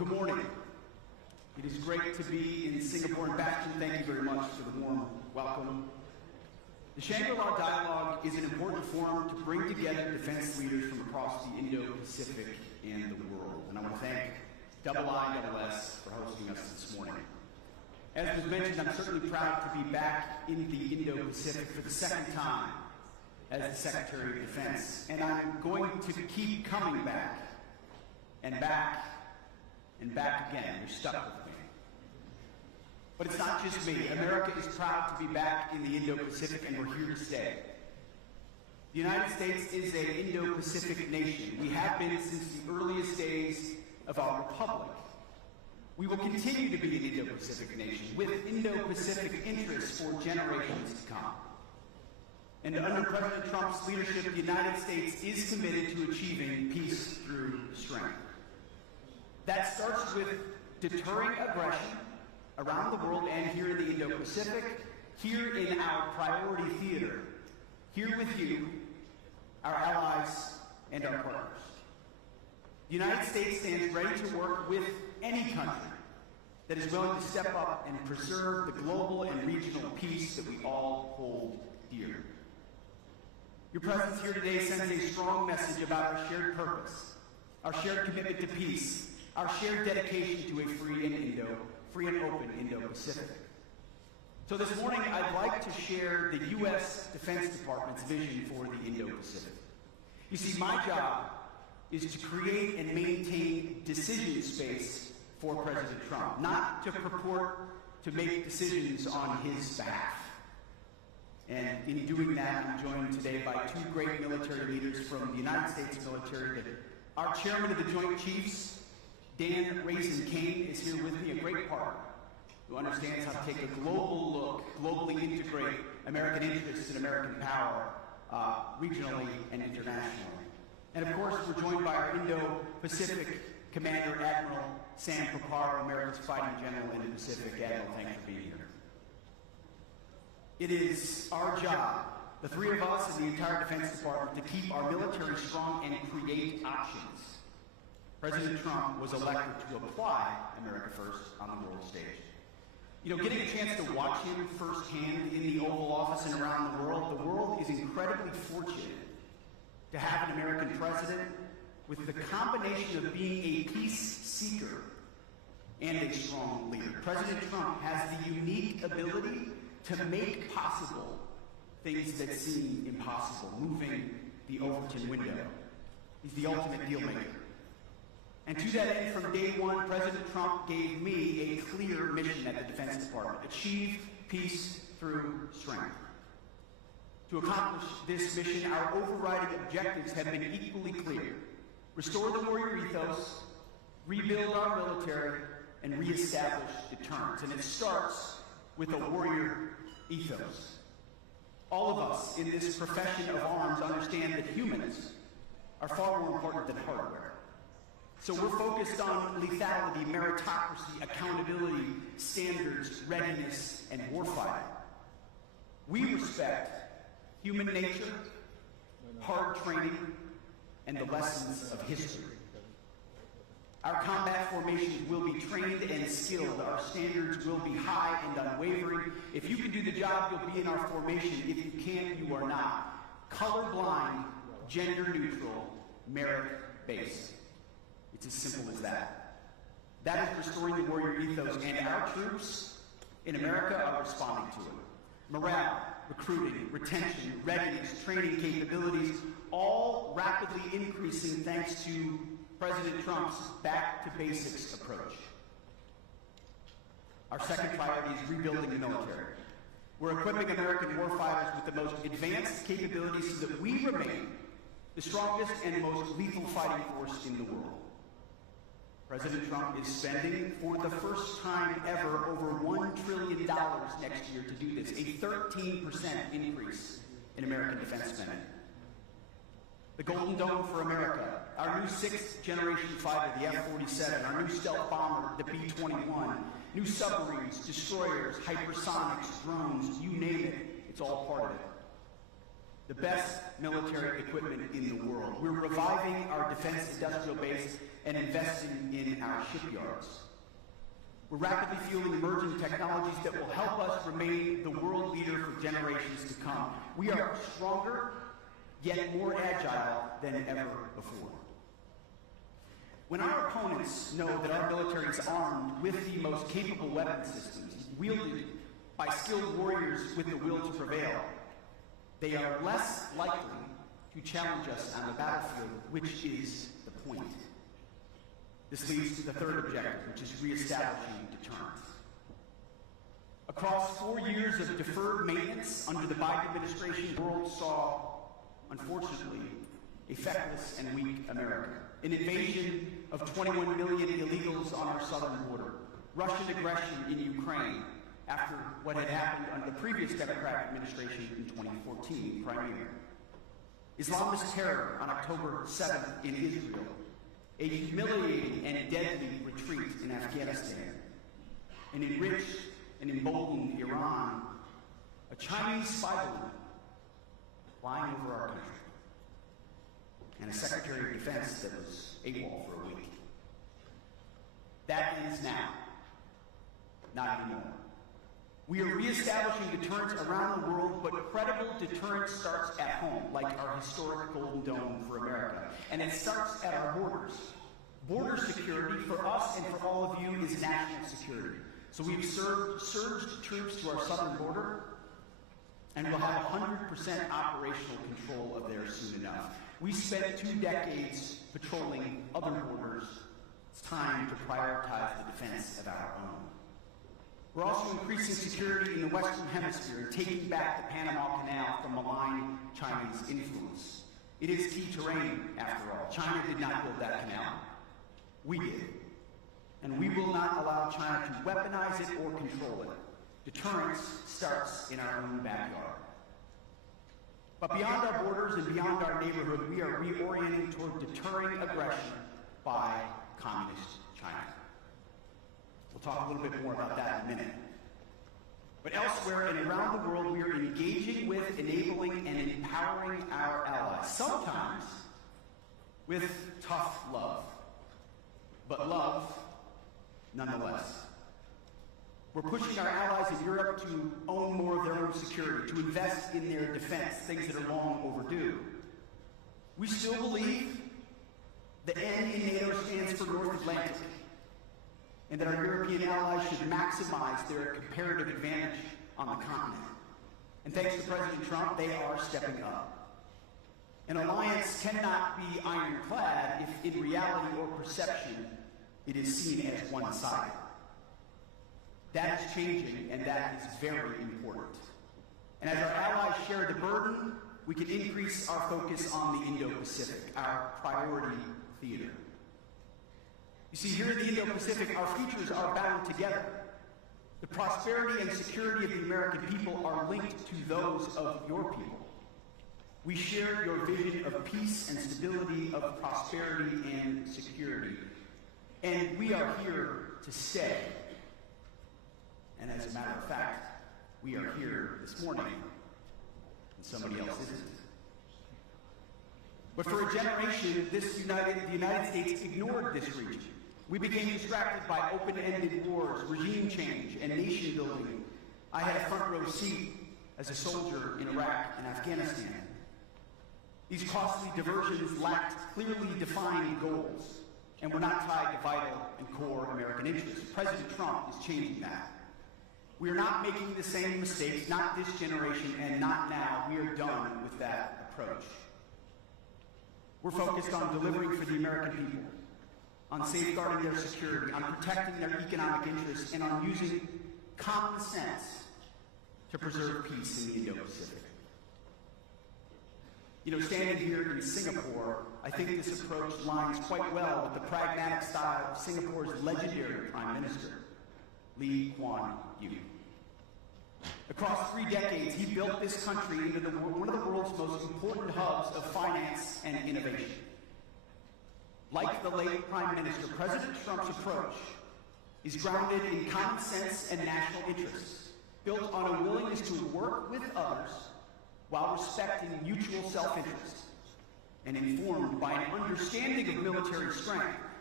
Good morning. It is great to be in Singapore and Bastion. Thank you very much for the warm welcome. The Shangri-La Dialogue is an important forum to bring together defense leaders from across the Indo-Pacific and the world. And I want to thank IISS for hosting us this morning. As was mentioned, I'm certainly proud to be back in the Indo-Pacific for the second time as the Secretary of Defense. And I'm going to keep coming back and back and back again. You're stuck with me. But it's not just me. America is proud to be back in the Indo-Pacific, and we're here to stay. The United States is an Indo-Pacific nation. We have been since the earliest days of our republic. We will continue to be an Indo-Pacific nation with Indo-Pacific interests for generations to come. And under President Trump's leadership, the United States is committed to achieving peace through strength. That starts with deterring aggression around the world and here in the Indo-Pacific, here in our priority theater, here with you, our allies, and our partners. The United States stands ready to work with any country that is willing to step up and preserve the global and regional peace that we all hold dear. Your presence here today sends a strong message about our shared purpose, our shared commitment to peace, our shared dedication to a free and open Indo-Pacific. So this morning, I'd like to share the U.S. Defense Department's vision for the Indo-Pacific. You see, my job is to create and maintain decision space for President Trump, not to purport to make decisions on his behalf. And in doing that, I'm joined today by two great military leaders from the United States military. Our chairman of the Joint Chiefs, Dan Raisin Kane, is here with me, a great partner who understands how to take a global look, globally integrate American interests and American power regionally and internationally. And of course, we're joined by our Indo-Pacific Commander Admiral Sam Paparo, America's fighting general in the Pacific. Admiral, thanks for being here. It is our job, the three of us and the entire Defense Department, to keep our military strong and create options. President Trump was elected to apply America First on the world stage. You know, getting a chance to watch him firsthand in the Oval Office and around the world is incredibly fortunate to have an American president with the combination of being a peace seeker and a strong leader. President Trump has the unique ability to make possible things that seem impossible, moving the Overton window. He's the ultimate deal maker. And to that end, from day one, President Trump gave me a clear mission at the Defense Department: achieve peace through strength. To accomplish this mission, our overriding objectives have been equally clear: restore the warrior ethos, rebuild our military, and reestablish deterrence. And it starts with a warrior ethos. All of us in this profession of arms understand that humans are far more important than hardware. So we're focused on lethality, meritocracy, accountability, standards, readiness, and warfighting. We respect human nature, hard training, and the lessons of history. Our combat formations will be trained and skilled. Our standards will be high and unwavering. If you can do the job, you'll be in our formation. If you can't, you are not. Colorblind, gender neutral, merit-based. It's as simple as that. That is restoring the warrior ethos, and our troops in America are responding to it. Morale, recruiting, retention, readiness, training capabilities, all rapidly increasing thanks to President Trump's back-to-basics approach. Our second priority is rebuilding the military. We're equipping American warfighters with the most advanced capabilities so that we remain the strongest and most lethal fighting force in the world. President Trump is spending, for the first time ever, over $1 trillion next year to do this, a 13% increase in American defense spending. The Golden Dome for America, our new 6th generation fighter, the F-47, our new stealth bomber, the B-21, new submarines, destroyers, hypersonics, drones, you name it, it's all part of it. The best military equipment in the world. We're reviving our defense industrial base and investing in our shipyards. We're rapidly fueling emerging technologies that will help us remain the world leader for generations to come. We are stronger, yet more agile than ever before. When our opponents know that our military is armed with the most capable weapon systems, wielded by skilled warriors with the will to prevail, they are less likely to challenge us on the battlefield, which is the point. This leads to the third objective, which is reestablishing deterrence. Across 4 years of deferred maintenance under the Biden administration, the world saw, unfortunately, a feckless and weak America. An invasion of 21 million illegals on our southern border. Russian aggression in Ukraine after what had happened under the previous Democratic administration in 2014, Crimea. Islamist terror on October 7th in Israel. A humiliating and deadly retreat in Afghanistan. An enriched and emboldened Iran. A Chinese spy balloon flying over our country. And a Secretary of Defense that was AWOL for a week. That ends now. Not anymore. We are reestablishing deterrence around the world, but credible deterrence starts at home, like our historic Golden Dome for America. And it starts at our borders. Border security for us and for all of you is national security. So we've surged troops to our southern border, and we'll have 100% operational control of theirs soon enough. We spent 2 decades patrolling other borders. It's time to prioritize the defense of our own. We're also increasing security in the Western Hemisphere and taking back the Panama Canal from malign Chinese influence. It is key terrain, after all. China did not build that canal. We did. And we will not allow China to weaponize it or control it. Deterrence starts in our own backyard. But beyond our borders and beyond our neighborhood, we are reorienting toward deterring aggression by communist China. We'll talk a little bit more about that in a minute. But elsewhere and around the world, we are engaging with, enabling, and empowering our allies, sometimes with tough love, but love nonetheless. We're pushing our allies in Europe to own more of their own security, to invest in their defense, things that are long overdue. We still believe the N in NATO stands for North Atlantic, and that our European allies should maximize their comparative advantage on the continent. And thanks to President Trump, they are stepping up. An alliance cannot be ironclad if in reality or perception it is seen as one-sided. That is changing, and that is very important. And as our allies share the burden, we can increase our focus on the Indo-Pacific, our priority theater. You see, here in the Indo-Pacific, our futures are bound together. The prosperity and security of the American people are linked to those of your people. We share your vision of peace and stability, of prosperity and security. And we are here to stay. And as a matter of fact, we are here this morning, and somebody else isn't. But for a generation, the United States ignored this region. We became distracted by open-ended wars, regime change, and nation building. I had a front row seat as a soldier in Iraq and Afghanistan. These costly diversions lacked clearly defined goals and were not tied to vital and core American interests. President Trump is changing that. We are not making the same mistakes, not this generation, and not now. We are done with that approach. We're focused on delivering for the American people, on safeguarding their security, on protecting their economic interests, and on using common sense to preserve peace in the Indo-Pacific. You know, standing here in Singapore, I think this approach lines quite well with the pragmatic style of Singapore's legendary Prime Minister, Lee Kuan Yew. Across 3 decades, he built this country into one of the world's most important hubs of finance and innovation. Like the late Prime Minister, President Trump's approach is grounded in common sense and national interests, built on a willingness to work with others while respecting mutual self-interest, and informed by an understanding of military strength,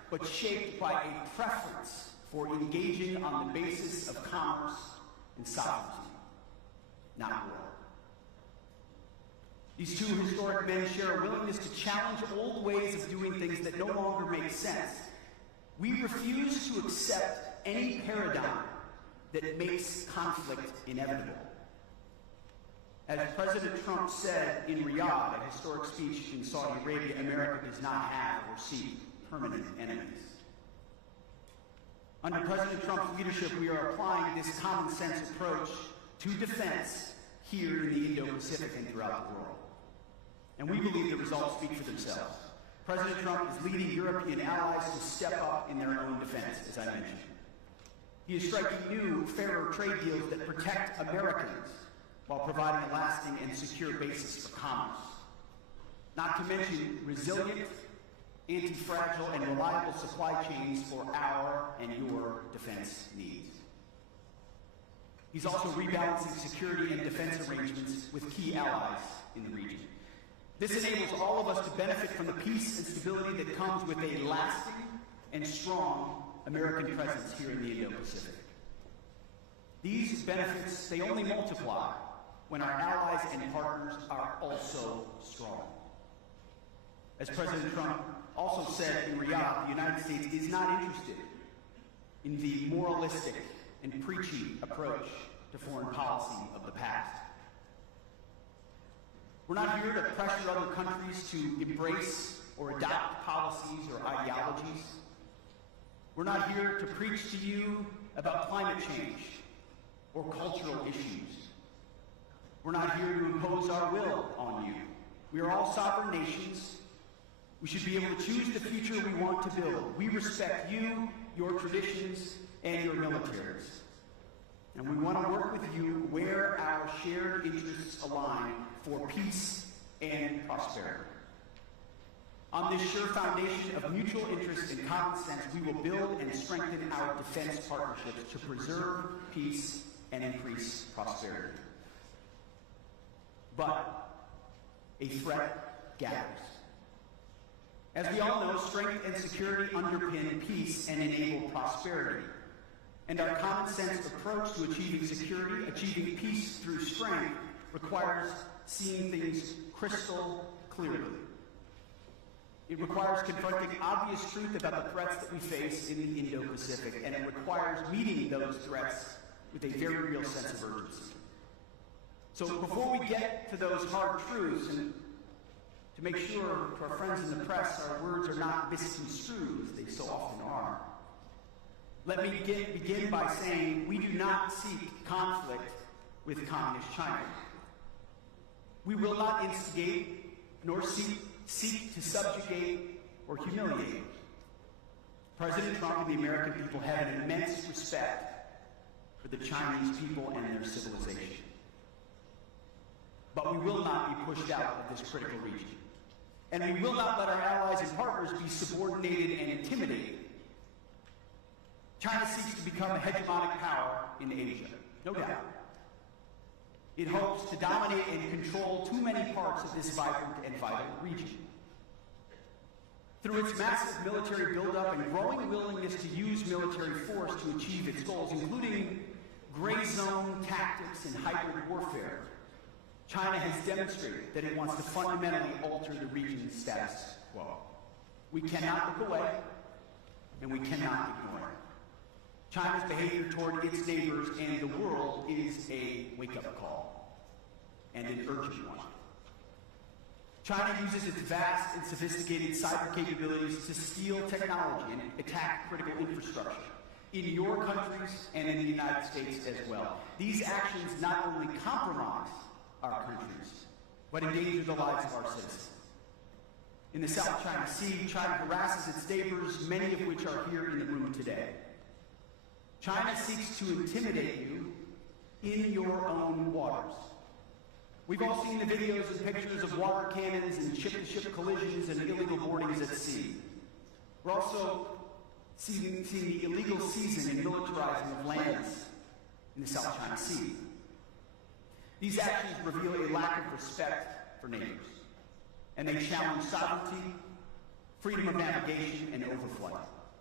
but shaped by a preference for engaging on the basis of commerce and sovereignty, not war. These two historic men share a willingness to challenge old ways of doing things that no longer make sense. We refuse to accept any paradigm that makes conflict inevitable. As President Trump said in Riyadh, a historic speech in Saudi Arabia, America does not have or seek permanent enemies. Under President Trump's leadership, we are applying this common sense approach to defense here in the Indo-Pacific and throughout the world. And we believe the results speak for themselves. President Trump is leading European allies to step up in their own defense, as I mentioned. He is striking new, fairer trade deals that protect Americans while providing a lasting and secure basis for commerce. Not to mention resilient, anti-fragile, and reliable supply chains for our and your defense needs. He's also rebalancing security and defense arrangements with key allies in the region. This enables all of us to benefit from the peace and stability that comes with a lasting and strong American presence here in the Indo-Pacific. These benefits, they only multiply when our allies and partners are also strong. As President Trump also said in Riyadh, the United States is not interested in the moralistic and preachy approach to foreign policy of the past. We're not here to pressure other countries to embrace or adopt policies or ideologies. We're not here to preach to you about climate change or cultural issues. We're not here to impose our will on you. We are all sovereign nations. We should be able to choose the future we want to build. We respect you, your traditions, and your militaries. And we want to work with you where our shared interests align for peace and prosperity. On this sure foundation of mutual interest and common sense, we will build and strengthen our defense partnerships to preserve peace and increase prosperity. But a threat gathers. As we all know, strength and security underpin peace and enable prosperity. And our common sense approach to achieving security, achieving peace through strength, requires seeing things crystal clearly. It requires confronting obvious truth about the threats that we face in the Indo-Pacific, and it requires meeting those threats with a very real sense of urgency. So before we get to those hard truths, and to make sure to our friends in the press our words are not misconstrued, as they so often are, let me begin by saying we do not seek conflict with Communist China. We will not instigate nor seek to subjugate or humiliate. President Trump and the American people have an immense respect for the Chinese people and their civilization. But we will not be pushed out of this critical region. And we will not let our allies and partners be subordinated and intimidated. China seeks to become a hegemonic power in Asia, no doubt. It hopes to dominate and control too many parts of this vibrant and vital region. Through its massive military buildup and growing willingness to use military force to achieve its goals, including gray zone tactics and hybrid warfare, China has demonstrated that it wants to fundamentally alter the region's status quo. We cannot look away, and we cannot ignore it. China's behavior toward its neighbors and the world is a wake-up call, and an urgent one. China uses its vast and sophisticated cyber capabilities to steal technology and attack critical infrastructure in your countries and in the United States as well. These actions not only compromise our countries, but endanger the lives of our citizens. In the South China Sea, China harasses its neighbors, many of which are here in the room today. China seeks to intimidate you in your own waters. We've all seen the videos and pictures of water cannons and ship-to-ship collisions and illegal boardings at sea. We're also seeing the illegal seizing and militarizing of lands in the South China Sea. These actions reveal a lack of respect for neighbors, and they challenge sovereignty, freedom of navigation, and overflight.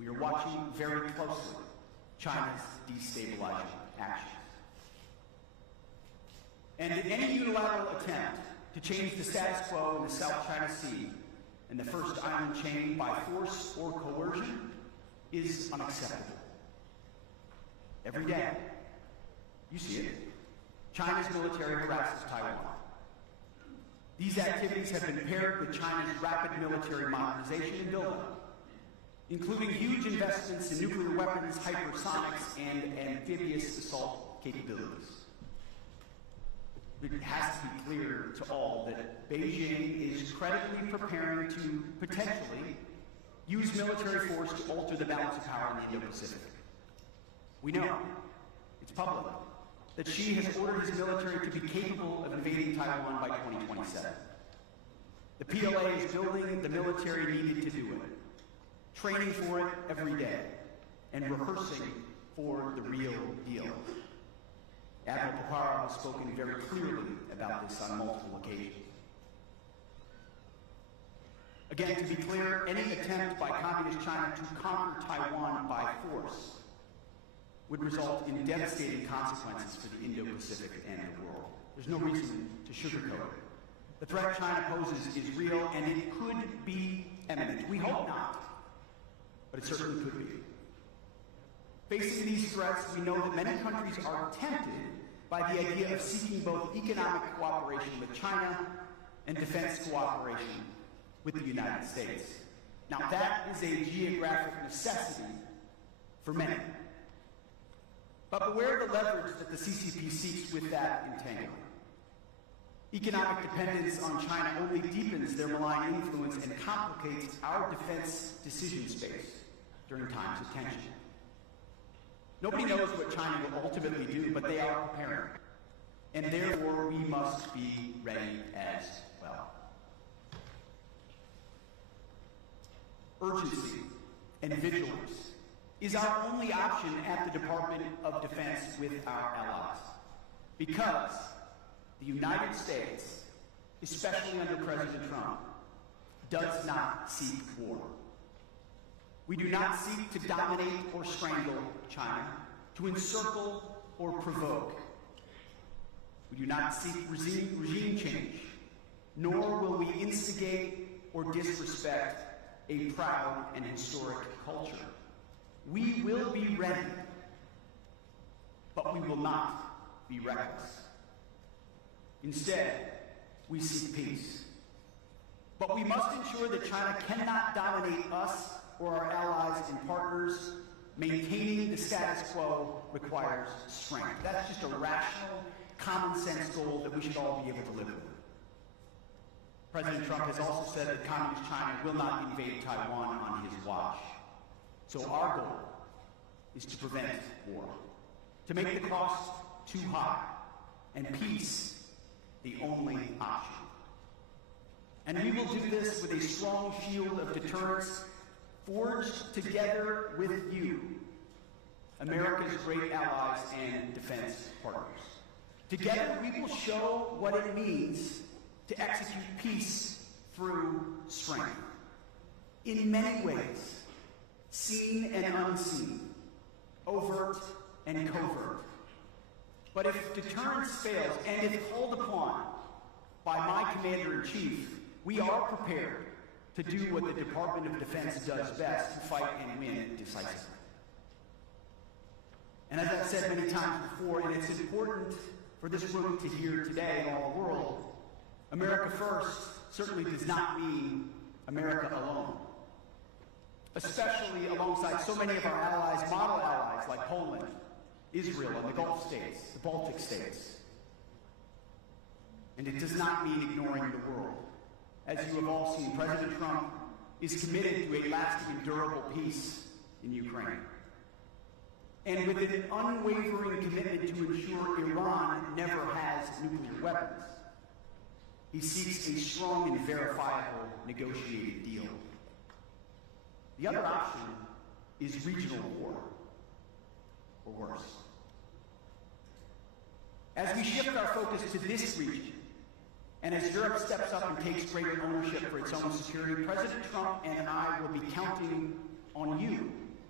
we are watching very closely China's destabilizing actions. And any unilateral attempt to change the status quo in the South China Sea and the First Island chain by force or coercion is unacceptable. Every day, you see it, China's military harasses Taiwan. These activities have been paired with China's rapid military modernization and buildup, including huge investments in nuclear weapons, hypersonics, and amphibious assault capabilities. It has to be clear to all that Beijing is credibly preparing to potentially use military force to alter the balance of power in the Indo-Pacific. We know, it's public, that Xi has ordered his military to be capable of invading Taiwan by 2027. The PLA is building the military needed to do it, training for it every day, and rehearsing for the real deal. Admiral Paparo has spoken very clearly about this on multiple occasions. Again, to be clear, any attempt by Communist China to conquer Taiwan by force would result in devastating consequences for the Indo-Pacific and the world. There's no reason to sugarcoat it. The threat China poses is real, and it could be imminent. We hope not, but it certainly could be. Facing these threats, we know that many countries are tempted by the idea of seeking both economic cooperation with China and defense cooperation with the United States. Now, that is a geographic necessity for many. But beware the leverage that the CCP seeks with that entanglement. Economic dependence on China only deepens their malign influence and complicates our defense decision space during times of tension. Nobody knows what China will ultimately do, but they are preparing. And therefore, we must be ready as well. Urgency and vigilance is our only option at the Department of Defense with our allies. Because the United States, especially under President Trump, does not seek war. We do not seek to dominate or strangle China, to encircle or provoke. We do not seek regime change, nor will we instigate or disrespect a proud and historic culture. We will be ready, but we will not be reckless. Instead, we seek peace. But we must ensure that China cannot dominate us or our allies and partners. Maintaining the status quo requires strength. That's just a rational, common sense goal that we should all be able to live with. President Trump has also said that Communist China will not invade Taiwan on his watch. So our goal is to prevent war, to make the cost too high, and peace the only option. And we will do this with a strong shield of deterrence forged together with you, America's great allies and defense partners. Together, we will show what it means to execute peace through strength. In many ways, seen and unseen, overt and covert. But if deterrence fails, and if called upon by my Commander-in-Chief, we are prepared to do what the Department of Defense does best, to fight and win decisively. And as I've said many times before, and it's important for this room to hear today and all the world, America first certainly does not mean America alone. Especially alongside so many of our allies, model allies like Poland, Israel, and the Gulf states, the Baltic states. And it does not mean ignoring the world. As you have all seen, President Trump is committed to a lasting and durable peace in Ukraine. And with an unwavering commitment to ensure Iran never has nuclear weapons, he seeks a strong and verifiable negotiated deal. The other option is regional war, or worse. As we shift our focus to this region, and as Europe steps up and takes greater ownership for its own security, President Trump and I will be counting on you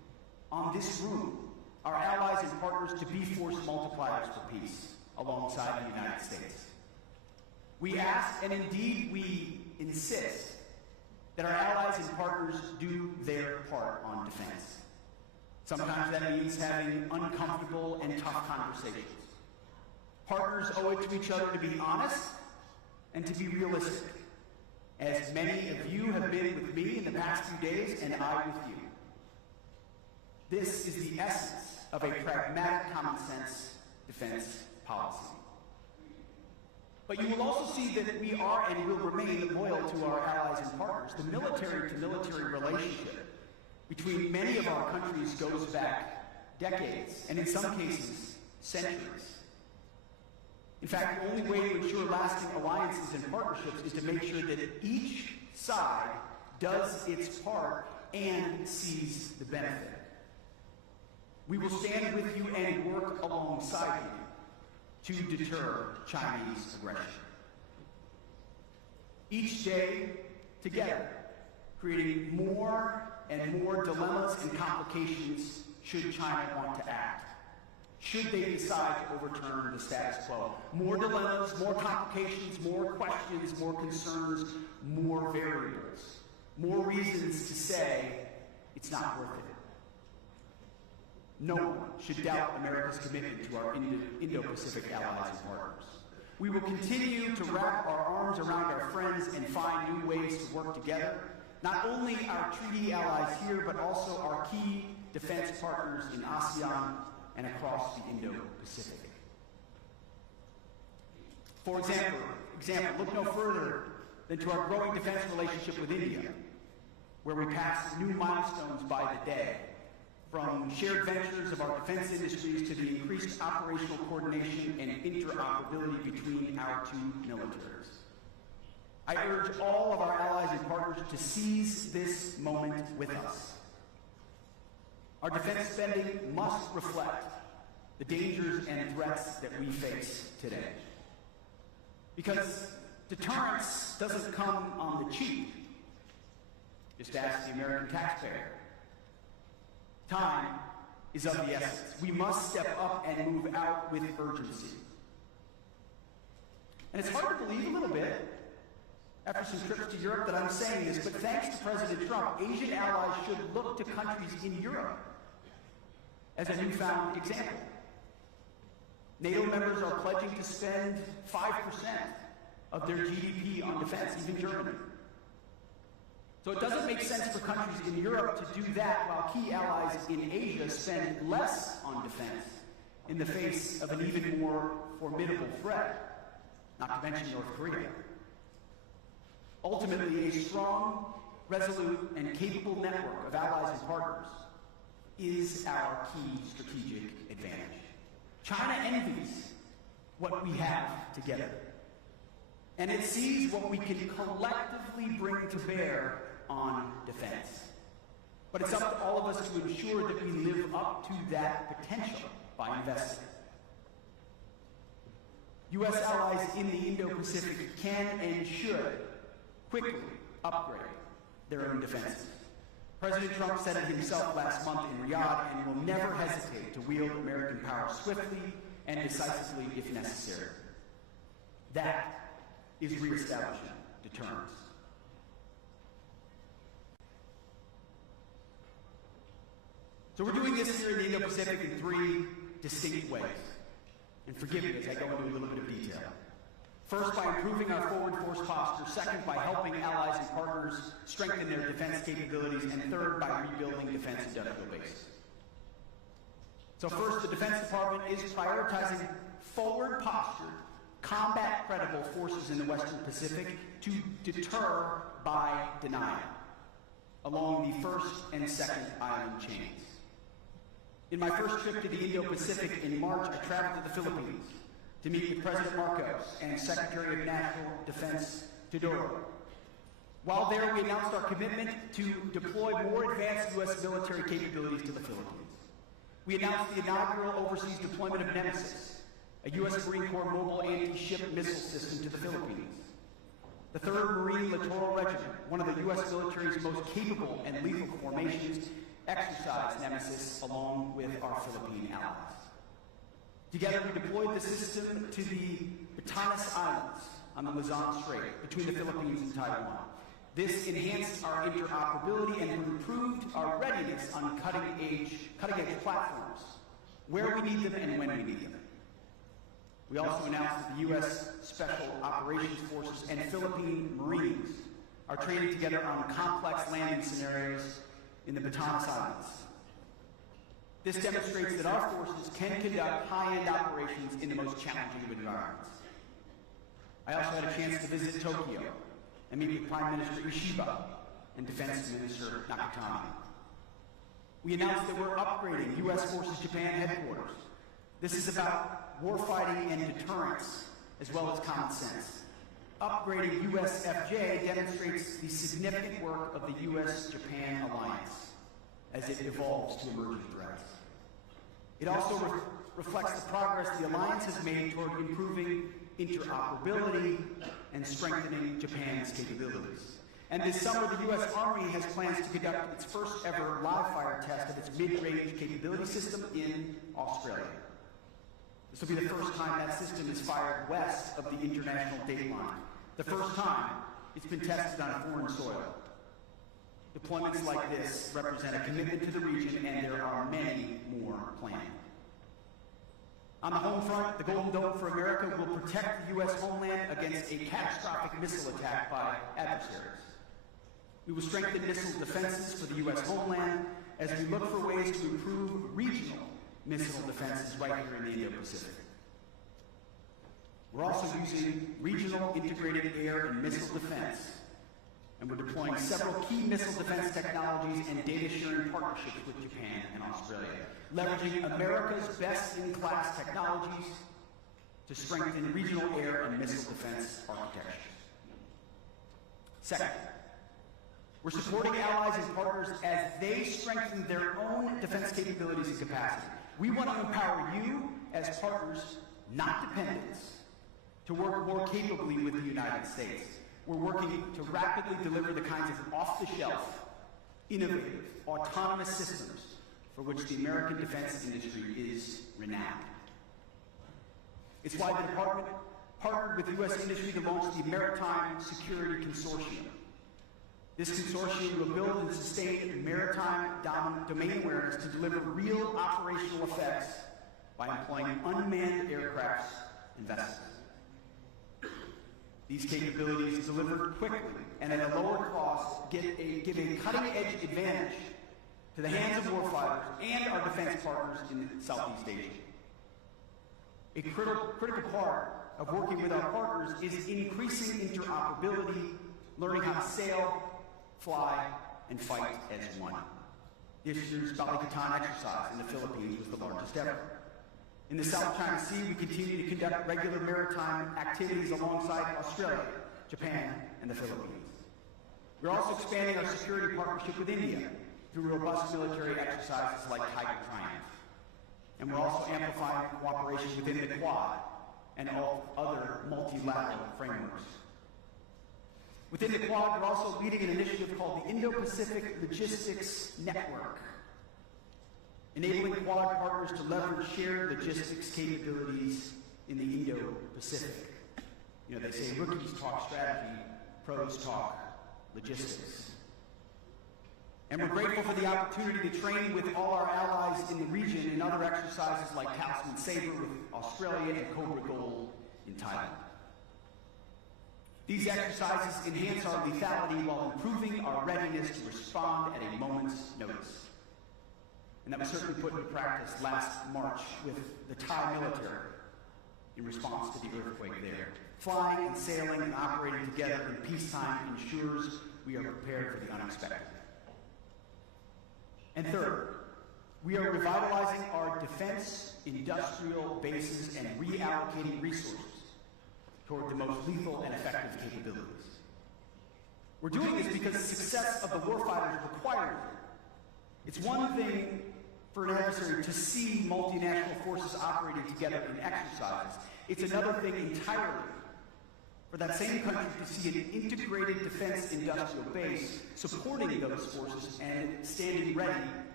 on this room our allies and partners to be force multipliers for peace alongside the United States. We ask, and indeed we insist, that our allies and partners do their part on defense. Sometimes that means having uncomfortable and tough conversations. Partners owe it to each other to be honest and to be realistic, as many of you have been with me in the past few days, and I with you. This is the essence of a pragmatic, common-sense defense policy. But you will also see that we are and will remain loyal to our allies and partners. The military-to-military relationship between many of our countries goes back decades, and in some cases, centuries. In fact, the only way to ensure lasting alliances and partnerships is to make sure that each side does its part and sees the benefit. We will stand with you and work alongside you to deter Chinese aggression. Each day, together, creating more and more dilemmas and complications should China want to act. Should they decide to overturn the status quo. More dilemmas, more complications, more questions, more concerns, more variables, more reasons to say it's not worth it. No one should doubt America's commitment to our Indo-Pacific allies and partners. We will continue to wrap our arms around our friends and find new ways to work together, not only our treaty allies here, but also our key defense partners in ASEAN and across the Indo-Pacific. For example, look no further than to our growing defense relationship with India, where we pass new milestones by the day, from shared ventures of our defense industries to the increased operational coordination and interoperability between our two militaries. I urge all of our allies and partners to seize this moment with us. Our defense spending must reflect the dangers and threats that we face today. Because deterrence doesn't come on the cheap. Just ask the American taxpayer. Time is of the essence. We must step up and move out with urgency. And it's hard to believe a little bit, after some trips to Europe, that I'm saying this, but thanks to President Trump, Asian allies should look to countries in Europe as a newfound example. NATO members are pledging to spend 5% of their GDP on defense, even Germany. So it doesn't make sense for countries in Europe to do that while key allies in Asia spend less on defense in the face of an even more formidable threat, not to mention North Korea. Ultimately, a strong, resolute, and capable network of allies and partners is our key strategic advantage. China envies what we have together, and it sees what we can collectively bring to bear on defense. But it's up to all of us to ensure that we live up to that potential by investing. U.S. allies in the Indo-Pacific can and should quickly upgrade their own defenses. President Trump said it himself last month in Riyadh and will never hesitate to wield American power swiftly and decisively if necessary. That is reestablishing deterrence. So we're doing this here in the Indo-Pacific in three distinct ways. And forgive me as I go into a little bit of detail. First, by improving our forward force posture. Second, by helping allies and partners strengthen their defense capabilities. And third, by rebuilding defense industrial bases. So first, the Defense Department is prioritizing forward postured, combat credible forces in the Western Pacific to deter by denial along the first and second island chains. In my first trip to the Indo-Pacific in March, I traveled to the Philippines to meet with President Marcos and Secretary of National Defense Teodoro. While there, we announced our commitment to deploy more advanced U.S. military capabilities to the Philippines. We announced the inaugural overseas deployment of Nemesis, a U.S. Marine Corps mobile anti-ship missile system to the Philippines. The 3rd Marine Littoral Regiment, one of the U.S. military's most capable and lethal formations, exercise Nemesis along with our Philippine allies. Together, we deployed the system to the Batanes Islands on the Luzon Strait between the Philippines and Taiwan. This enhanced our interoperability and improved our readiness on cutting-edge platforms, where we need them and when we need them. We also announced that the U.S. Special Operations Forces and Philippine Marines are training together on complex landing scenarios in the Batanes Islands. This demonstrates that our forces can conduct high-end operations in the most challenging of environments. I also had a chance to visit Tokyo and meet with Prime Minister Ishiba and Defense Minister Nakatani. We announced that we're upgrading U.S. Forces Japan headquarters. This is about warfighting and deterrence, as well as common sense. Upgrading USFJ demonstrates the significant work of the U.S.-Japan alliance as it evolves to emerging threats. It also reflects the progress the alliance has made toward improving interoperability and strengthening Japan's capabilities. And this summer, the U.S. Army has plans to conduct its first ever live-fire test of its mid-range capability system in Australia. This will be the first time that system is fired west of the international date line. The first time it's been tested on foreign soil. Deployments like this represent a commitment to the region, and there are many more planned. On the home front, the Golden Dome for America will protect the U.S. homeland against a catastrophic missile attack by adversaries. We will strengthen missile defenses for the U.S. homeland as we look for ways to improve regional missile defenses right here in the Indo-Pacific. We're also using regional integrated air and missile defense, and we're deploying several key missile defense technologies and data-sharing partnerships with Japan and Australia, leveraging America's best-in-class technologies to strengthen regional air and missile defense architectures. Second, we're supporting allies and partners as they strengthen their own defense capabilities and capacity. We want to empower you as partners, not dependents, to work more capably with the United States. We're working to rapidly deliver the kinds of off-the-shelf, innovative, autonomous systems for which the American defense industry is renowned. It's why the Department partnered with U.S. industry to launch the Maritime Security Consortium. This consortium will build and sustain maritime domain awareness to deliver real operational effects by employing unmanned aircrafts and vessels. These capabilities, delivered quickly and at a lower cost, give a cutting-edge advantage to the hands of warfighters and our defense partners in Southeast Asia. A critical part of working with our partners is increasing interoperability, learning how to sail, fly, and fight as one. This year's Balikatan exercise in the Philippines was the largest ever. In the South China Sea, we continue to conduct regular maritime activities alongside Australia, Japan, and the Philippines. We're also expanding our security partnership with India through robust military exercises like Tiger Triumph. And we're also amplifying cooperation within the Quad and all other multilateral frameworks. Within the Quad, we're also leading an initiative called the Indo-Pacific Logistics Network, enabling Quad partners to leverage shared logistics capabilities in the Indo-Pacific. You know, they say rookies talk strategy, pros talk logistics. And we're grateful for the opportunity to train with all our allies in the region in other exercises like Talisman Sabre with Australia and Cobra Gold in Thailand. These exercises enhance our lethality while improving our readiness to respond at a moment's notice. And that was certainly put into practice last March with the Thai military in response to the earthquake there. Flying and sailing and operating together in peacetime ensures we are prepared for the unexpected. And third, we are revitalizing our defense industrial bases and reallocating resources toward the most lethal and effective capabilities. We're doing this because the success of the warfighters requires it. It's one thing for an adversary to see multinational forces operating together in exercise. It's another thing entirely for that same country to see an integrated defense industrial base supporting those forces and standing ready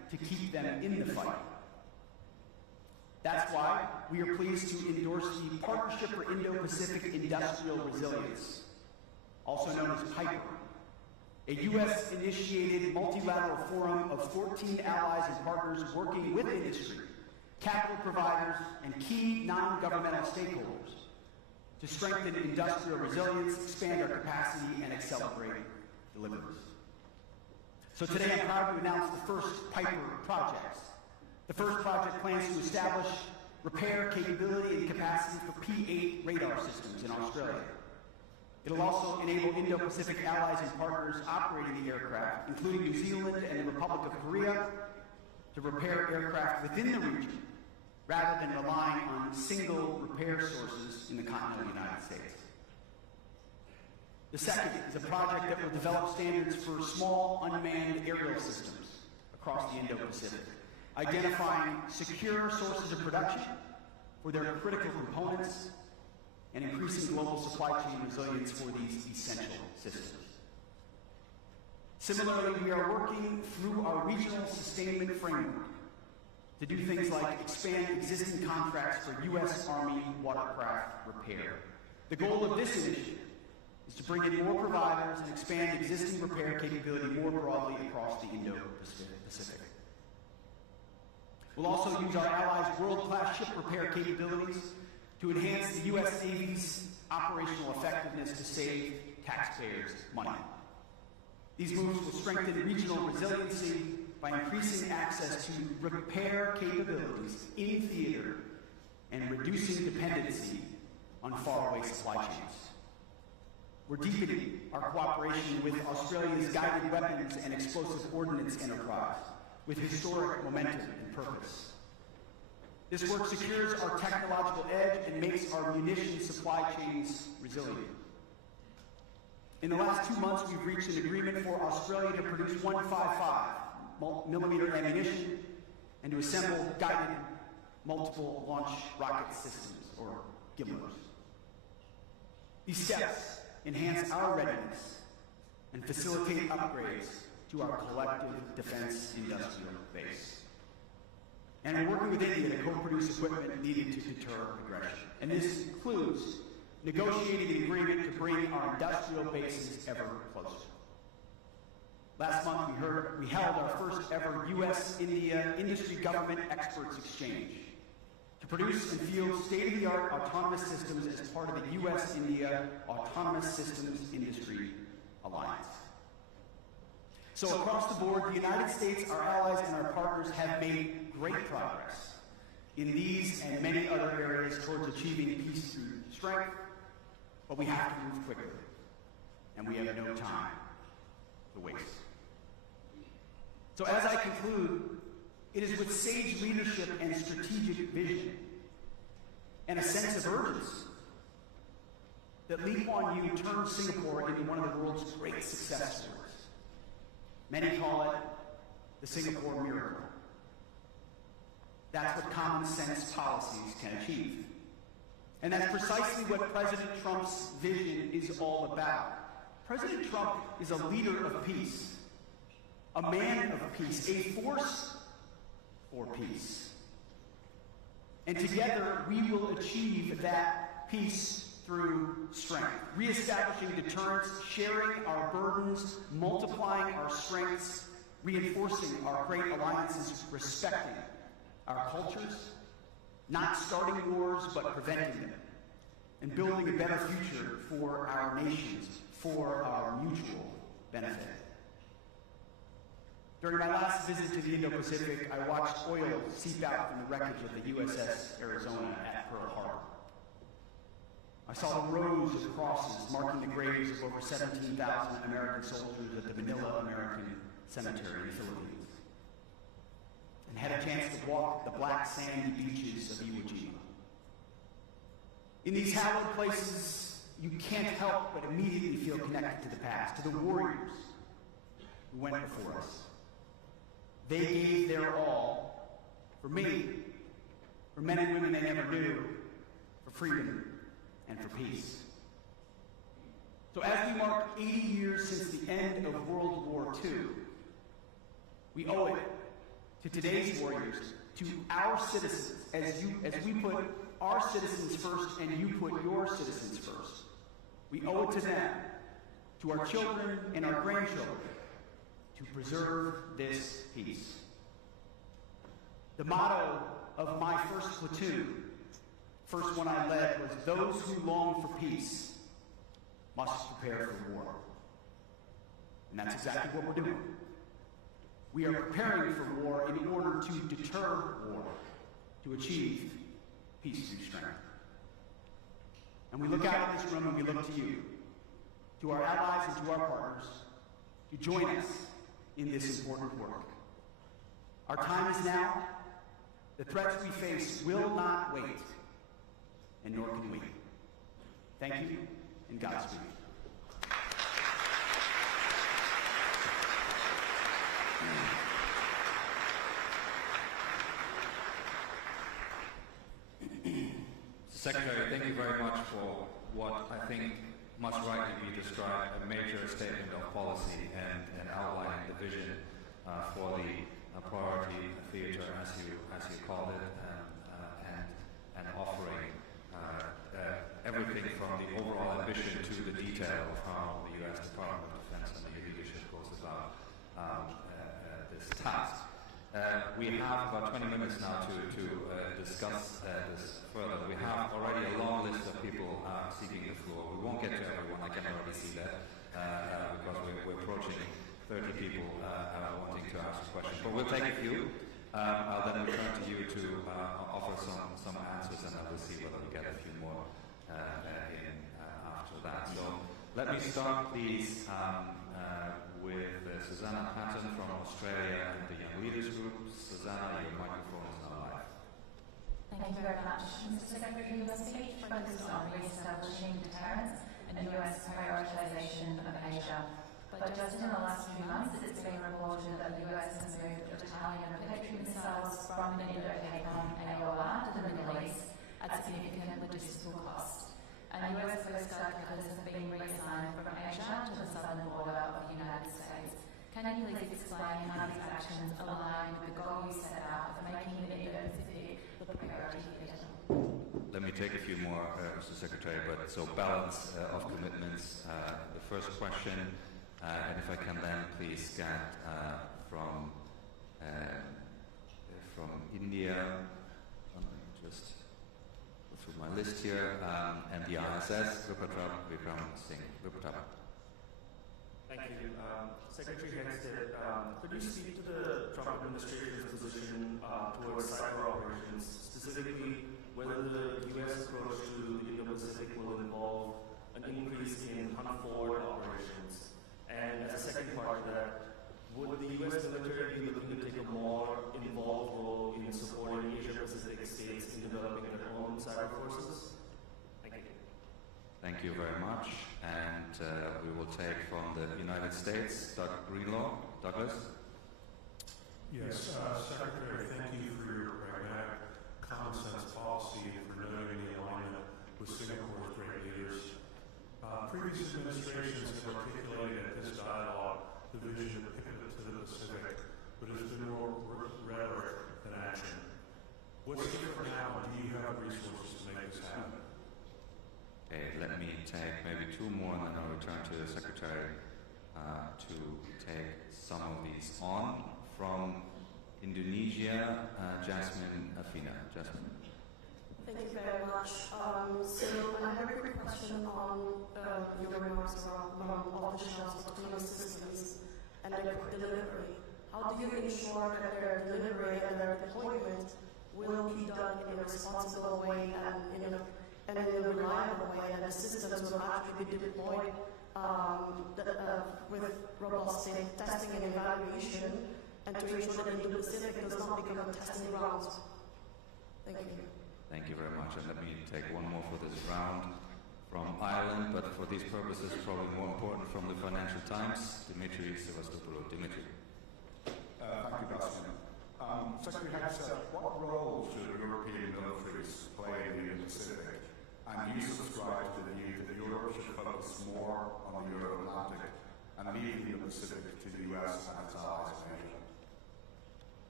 to keep them in the fight. That's why we are pleased to endorse the Partnership for Indo-Pacific Industrial Resilience, also known as PIPER, a U.S.-initiated multilateral forum of 14 allies and partners working with industry, capital providers, and key non-governmental stakeholders to strengthen industrial resilience, expand our capacity, and accelerate deliveries. So today I'm proud to announce the first PIPER projects. The first project plans to establish repair capability and capacity for P-8 radar systems in Australia. It'll also enable Indo-Pacific allies and partners operating the aircraft, including New Zealand and the Republic of Korea, to repair aircraft within the region, rather than relying on single repair sources in the continental United States. The second is a project that will develop standards for small unmanned aerial systems across the Indo-Pacific, identifying secure sources of production for their critical components and increasing global supply chain resilience for these essential systems. Similarly, we are working through our regional sustainment framework to do things like expand existing contracts for U.S. Army watercraft repair. The goal of this initiative is to bring in more providers and expand existing repair capability more broadly across the Indo-Pacific. We'll also use our allies' world-class ship repair capabilities to enhance the U.S. Navy's operational effectiveness to save taxpayers money. These moves will strengthen regional resiliency by increasing access to repair capabilities in theater and reducing dependency on faraway supply chains. We're deepening our cooperation with Australia's guided weapons and explosive ordnance enterprise with historic momentum and purpose. This work secures our technological edge and makes our munitions supply chains resilient. In the last 2 months, we've reached an agreement for Australia to produce 155mm ammunition and to assemble guided multiple launch rocket systems, or GMLRS. These steps enhance our readiness and facilitate upgrades to our collective defense industrial base. And we're working with India to co-produce equipment needed to deter aggression. And this includes negotiating an agreement to bring our industrial bases ever closer. Last month, we held our first ever U.S.-India industry government experts exchange to produce and field state-of-the-art autonomous systems as part of the U.S.-India Autonomous Systems Industry Alliance. So across the board, the United States, our allies, and our partners have made great progress in these and many other areas towards achieving peace through strength, but we have to move quickly, and we have no time to waste. So as I conclude, it is with sage leadership and strategic vision and a sense of urgency that Lee Kuan Yew turned Singapore into one of the world's great success stories. Many call it the Singapore miracle. That's what common sense policies can achieve. And that's precisely what President Trump's vision is all about. President Trump is a leader of peace, a man of peace, a force for peace. And together we will achieve that peace through strength, reestablishing deterrence, sharing our burdens, multiplying our strengths, reinforcing our great alliances, respecting our cultures, not starting wars but preventing them, and building a better future for our nations, for our mutual benefit. During my last visit to the Indo-Pacific, I watched oil seep out from the wreckage of the USS Arizona at Pearl Harbor. I saw the rows of crosses marking the graves of over 17,000 American soldiers at the Manila American Cemetery in the Philippines, and had a chance to walk the black sandy beaches of Iwo Jima. In these hallowed places, you can't help but immediately feel connected to the past, to the warriors who went before us. They gave their all for me, for men and women they never knew, for freedom and for peace. So as we mark 80 years since the end of World War II, we owe it to today's warriors, to our citizens, as we put our citizens first and you put your citizens first. We owe it to them, to our children and our grandchildren, to preserve this peace. The motto of my first platoon, first one I led, was those who long for peace must prepare for war. And that's exactly what we're doing. We are preparing for war in order to deter war, to achieve peace through strength. And we look out at this room and we look to you, to our allies and to our partners, to join us in this important work. Our time is now. The threats we face will not wait, and nor can we. Thank you, and Godspeed. Secretary, thank you very much for what I think must rightly be described a major statement of policy and outlining the vision for the priority theater, as you called it, and offering everything from the overall ambition to the detail of how the U.S. Department of Defense and the leadership goes about this task. We have about 20 minutes now to discuss this further. We have already a long list of people seeking the floor. We won't get to everyone, I can already see that, because we're approaching 30 people wanting to ask questions. But we'll take a few. I'll then return to you to offer some answers, and I will see whether we get a few more in after that. So let me start, please, with Susanna Patton from Australia and the Young Leaders Group. Susanna, your microphone is now live. Thank you very much. Mr. Secretary, your speech focused on re-establishing deterrence and US prioritization of Asia. But just in the last few months, it's been reported that the US has moved a battalion of Patriot missiles from the Indo-Pacific AOR to the Middle East at significant logistical cost. And US Coast Guard cutters have been reassigned from Asia to the southern border of the United States. Can you please explain how these actions align with the goal you set out of making the Indo-Pacific the priority theater? Let me take a few more, Mr. Secretary, but so balance of commitments. The first question, and if I can then please get from India, just go through my list here, and the ISS, Vikram Singh. Thank you. Secretary Hegseth, could you speak to the Trump administration's position towards cyber operations, specifically whether the U.S. approach to the Indo-Pacific will involve an increase in hunt-forward operations? And as a second part of that, would the U.S. military be looking to take a more involved role in supporting Asia-Pacific states in developing their own cyber forces? Thank you. Thank you very much. And we will take from the United States, Douglas. Yes, Secretary, thank you for your pragmatic, common sense policy and for noting the alignment with Singapore's great leaders. Previous administrations have articulated at this dialogue the vision of pivot to the Pacific, but it's been more rhetoric than action. What's different now, and do you have resources to make this happen? Okay, let me take maybe two more, and then I'll return to the Secretary to take some of these on. From Indonesia, Jasmine Afina. Jasmine. Thank you very much. So I have a quick question on your remarks around off-the-shelf autonomous systems and their delivery. How do you ensure that their delivery and their deployment will be done in a responsible way and in a reliable way, and the systems will actually be deployed with robust testing and evaluation, and to ensure that the Indo-Pacific does not become a testing ground? Thank you. Thank you very much. And let me take one more for this round from Ireland, but for these purposes, probably more important, from the Financial Times, Dimitri Sevastopoulou. Dimitri. Thank you, Dustin. Secretary Hegseth, what role should European militaries play in the Indo-Pacific? And do you subscribe to the view that Europe should focus more on the Euro-Atlantic and leave the Indo-Pacific to the US and its allies in Asia?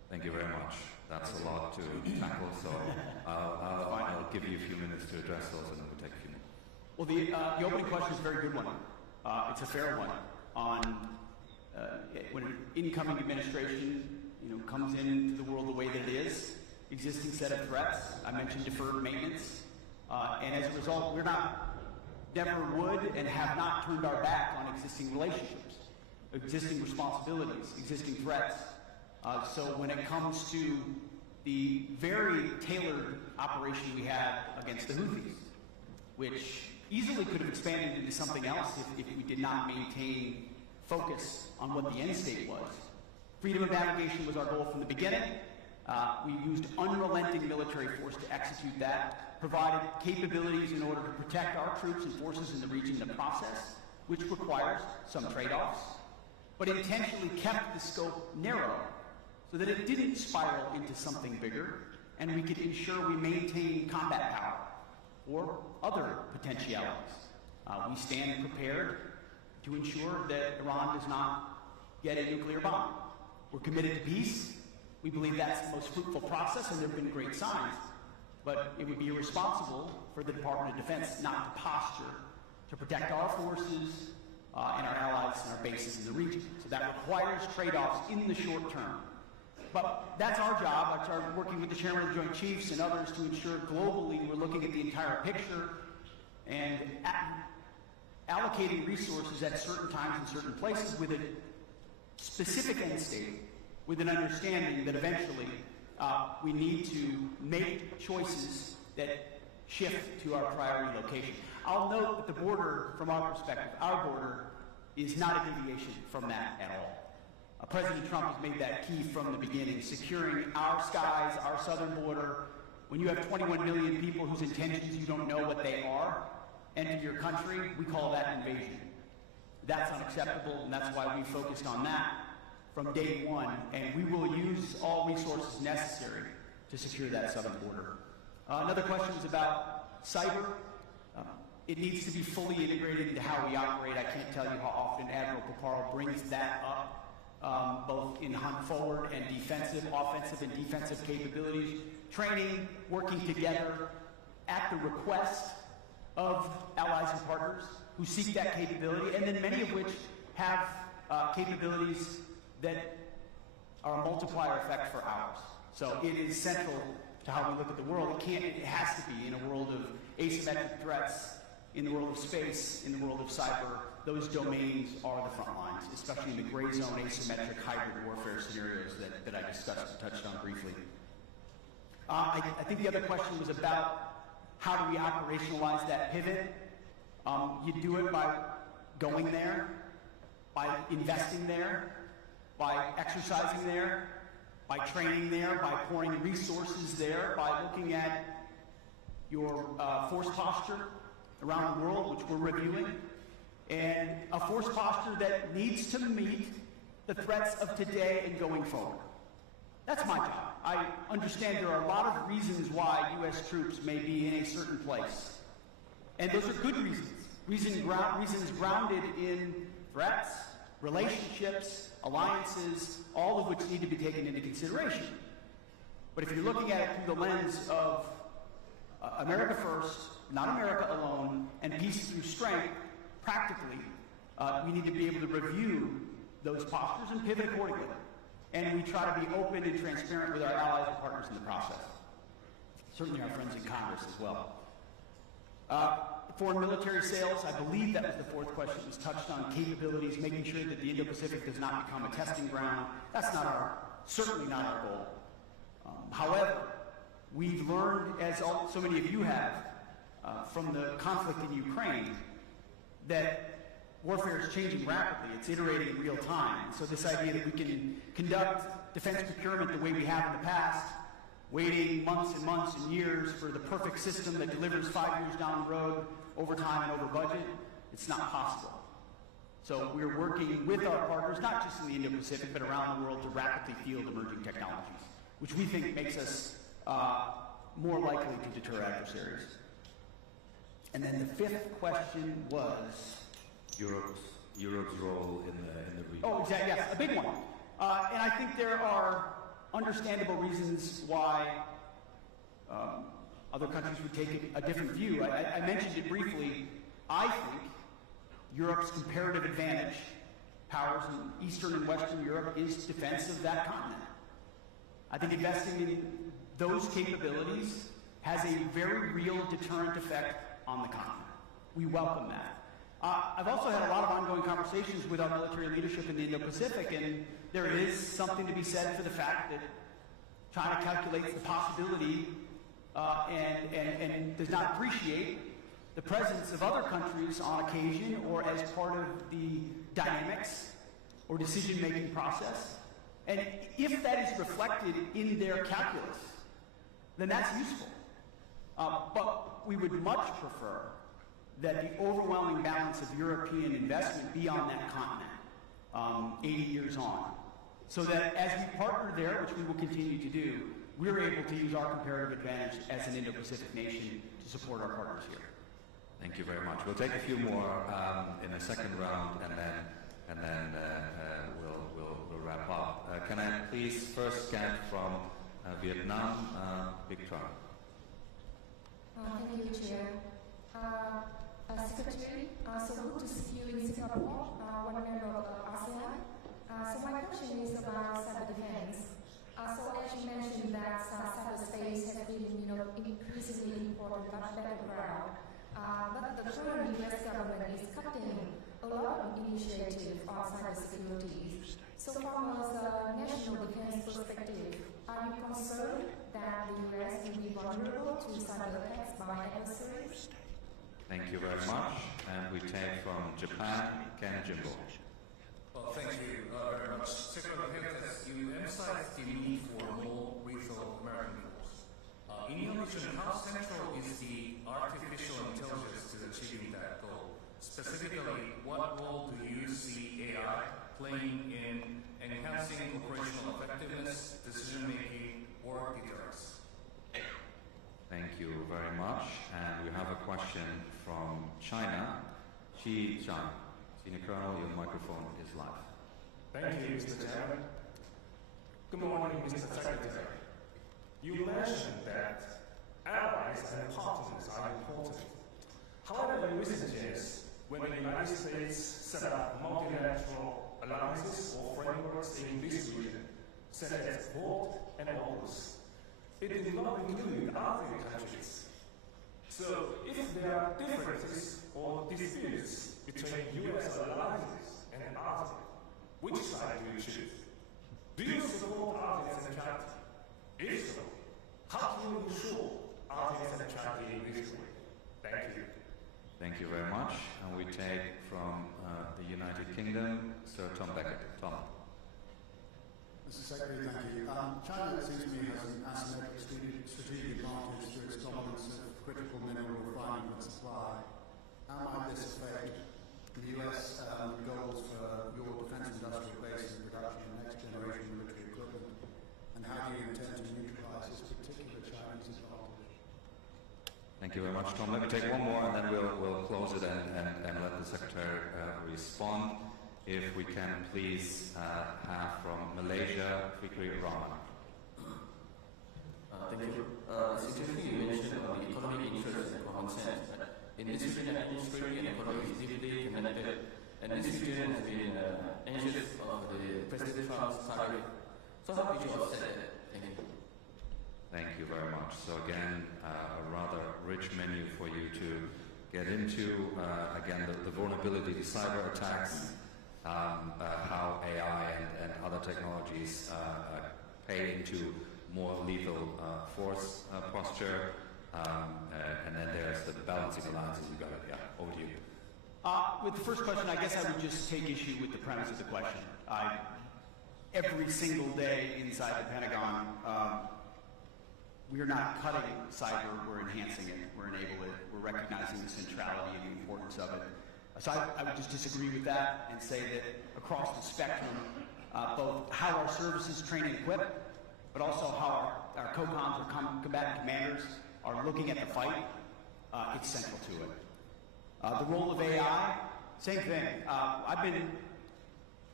Thank you very much. That's a lot to tackle, so I'll give you a few minutes to address those, and then we'll take a few minutes. Well, the opening question is a very good one. It's a fair one on when an incoming administration, comes into the world the way that it is, existing set of threats. I mentioned deferred maintenance, and as a result, never would and have not turned our back on existing relationships, existing responsibilities, existing threats. So when it comes to the very tailored operation we had against the Houthis, which easily could have expanded into something else if we did not maintain focus on what the end state was. Freedom of navigation was our goal from the beginning. We used unrelenting military force to execute that, provided capabilities in order to protect our troops and forces in the region in the process, which requires some trade-offs, but intentionally kept the scope narrow so that it didn't spiral into something bigger, and we could ensure we maintain combat power or other potentialities. We stand prepared to ensure that Iran does not get a nuclear bomb. We're committed to peace. We believe that's the most fruitful process, and there have been great signs. But it would be irresponsible for the Department of Defense not to posture to protect our forces and our allies and our bases in the region. So that requires trade-offs in the short term. But that's our job. It's our working with the Chairman of the Joint Chiefs and others to ensure globally we're looking at the entire picture and allocating resources at certain times in certain places with a specific end state, with an understanding that eventually we need to make choices that shift to our priority location. I'll note that the border, from our perspective, our border, is not a deviation from that at all. President Trump has made that key from the beginning, securing our skies, our southern border. When you have 21 million people whose intentions you don't know what they are enter your country, we call that invasion. That's unacceptable, and that's why we focused on that from day one, and we will use all resources necessary to secure that southern border. Another question was about cyber. It needs to be fully integrated into how we operate. I can't tell you how often Admiral Paparo brings that up, both in hunt forward and defensive, offensive and defensive capabilities, training, working together at the request of allies and partners who seek that capability, and then many of which have capabilities that are a multiplier effect for ours. So it is central to how we look at the world. It has to be in a world of asymmetric threats, in the world of space, in the world of cyber. Those domains are the front lines, especially in the gray zone, asymmetric hybrid warfare scenarios that I discussed and touched on briefly. I think the other question was about how do we operationalize that pivot. You do it by going there, by investing there, by exercising there, by training there, by pouring resources there, by looking at your force posture around the world, which we're reviewing, and a force posture that needs to meet the threats of today and going forward. That's my job. I understand there are a lot of reasons why U.S. troops may be in a certain place. And those are good reasons. Reasons grounded in threats, relationships, alliances, all of which need to be taken into consideration. But if you're looking at it through the lens of America first, not America alone, and peace through strength, practically, we need to be able to review those postures and pivot accordingly. And we try to be open and transparent with our allies and partners in the process. Certainly our friends in Congress as well. Foreign military sales, I believe that was the fourth question, was touched on capabilities, making sure that the Indo-Pacific does not become a testing ground. That's certainly not our goal. However, we've learned, as so many of you have, from the conflict in Ukraine, that warfare is changing rapidly. It's iterating in real time. So this idea that we can conduct defense procurement the way we have in the past, waiting months and months and years for the perfect system that delivers 5 years down the road, over time and over budget, it's not possible. So we're working with our partners, not just in the Indo-Pacific, but around the world to rapidly field emerging technologies, which we think makes us more likely to deter adversaries. And then the fifth question was Europe's role in the region. Oh, exactly. Yes, a big one. And I think there are understandable reasons why other countries would take a different view. I mentioned it briefly. I think Europe's comparative advantage, powers in Eastern and Western Europe, is defense of that continent. I think investing in those capabilities has a very real deterrent effect on the continent. We welcome that. I've also had a lot of ongoing conversations with our military leadership in the Indo-Pacific, and there is something to be said for the fact that China calculates the possibility and does not appreciate the presence of other countries on occasion or as part of the dynamics or decision-making process. And if that is reflected in their calculus, then that's useful. But we would much prefer that the overwhelming balance of European investment be on that continent 80 years on, so that as we partner there, which we will continue to do, we're able to use our comparative advantage as an Indo-Pacific nation to support our partners here. Thank you very much. We'll take a few more in the second round, and then we'll wrap up. Can I please first get from Vietnam, Victor? Thank you, Chair. Secretary, so good to see you in Singapore, one member of ASEAN. So my question is about cyber defense. So as you mentioned that cyberspace has been, increasingly important battleground. But the current U.S. government is cutting a lot of initiatives on cybersecurity. So from a national defense perspective, are you concerned that the U.S. will be vulnerable to cyber attacks by adversaries? Thank you very much. And we take from Japan, Ken Jimbo. Well, thank you very much. Secretary Hegseth, you emphasized the need for more lethal American force. In your vision, how central is the artificial intelligence to achieving that goal? Specifically, what role do you see AI playing in enhancing operational effectiveness, decision-making, or deterrence? Thank you very much. And we have a question from China. Xi Zhang. Senior Colonel, your microphone is live. Thank you, Mr. Chairman. Good morning, Mr. Secretary. You mentioned that allies and partners are important. However, in recent years, when the United States set up multilateral alliances or frameworks in this region, such as Quad and AUKUS, it did not include other countries. So, if there are differences or disputes between U.S. alliances and others, which side do you choose? Do you support ASEAN centrality? If so, how do you ensure ASEAN centrality in this way? Thank you. Thank you very much. And we take from the United Kingdom, Sir Tom Beckett. Tom. Mr. Secretary, thank you. China, it seems to me, has an asymmetric strategic advantage through its dominance of critical mineral refinement and supply. How might this affect the U.S. goals for your defense industrial base and production of next-generation military equipment? And how do you intend to neutralize this particular Chinese advantage? Thank you very much, Tom. Let me take one more, and then we'll close it and let the Secretary respond. If we can please have from Malaysia, Fikri Rahman. Thank you. Secretary, you mentioned about the economic interest and consent. In this region, industry and economy is deeply connected, and this region has been anxious of the President Trump's target. So how did you offset that? Thank you. Thank you very much. So again, a rather rich menu for you to get into. Again, the vulnerability to cyber attacks, how AI and other technologies pay into more lethal force posture, and then there's the balancing alliances. You got it. Yeah, over to you. With the first question, I guess I would just take issue with the premise of the question. Every single day inside the Pentagon, we are not cutting cyber, we're enhancing it, we're enabling it, we're recognizing the centrality and the importance of it. So I would just disagree with that and say that across the spectrum, both how our services train and equip, but also how our COCOMs or combatant commanders are looking at the fight, it's central to it. The role of AI, same thing. I've been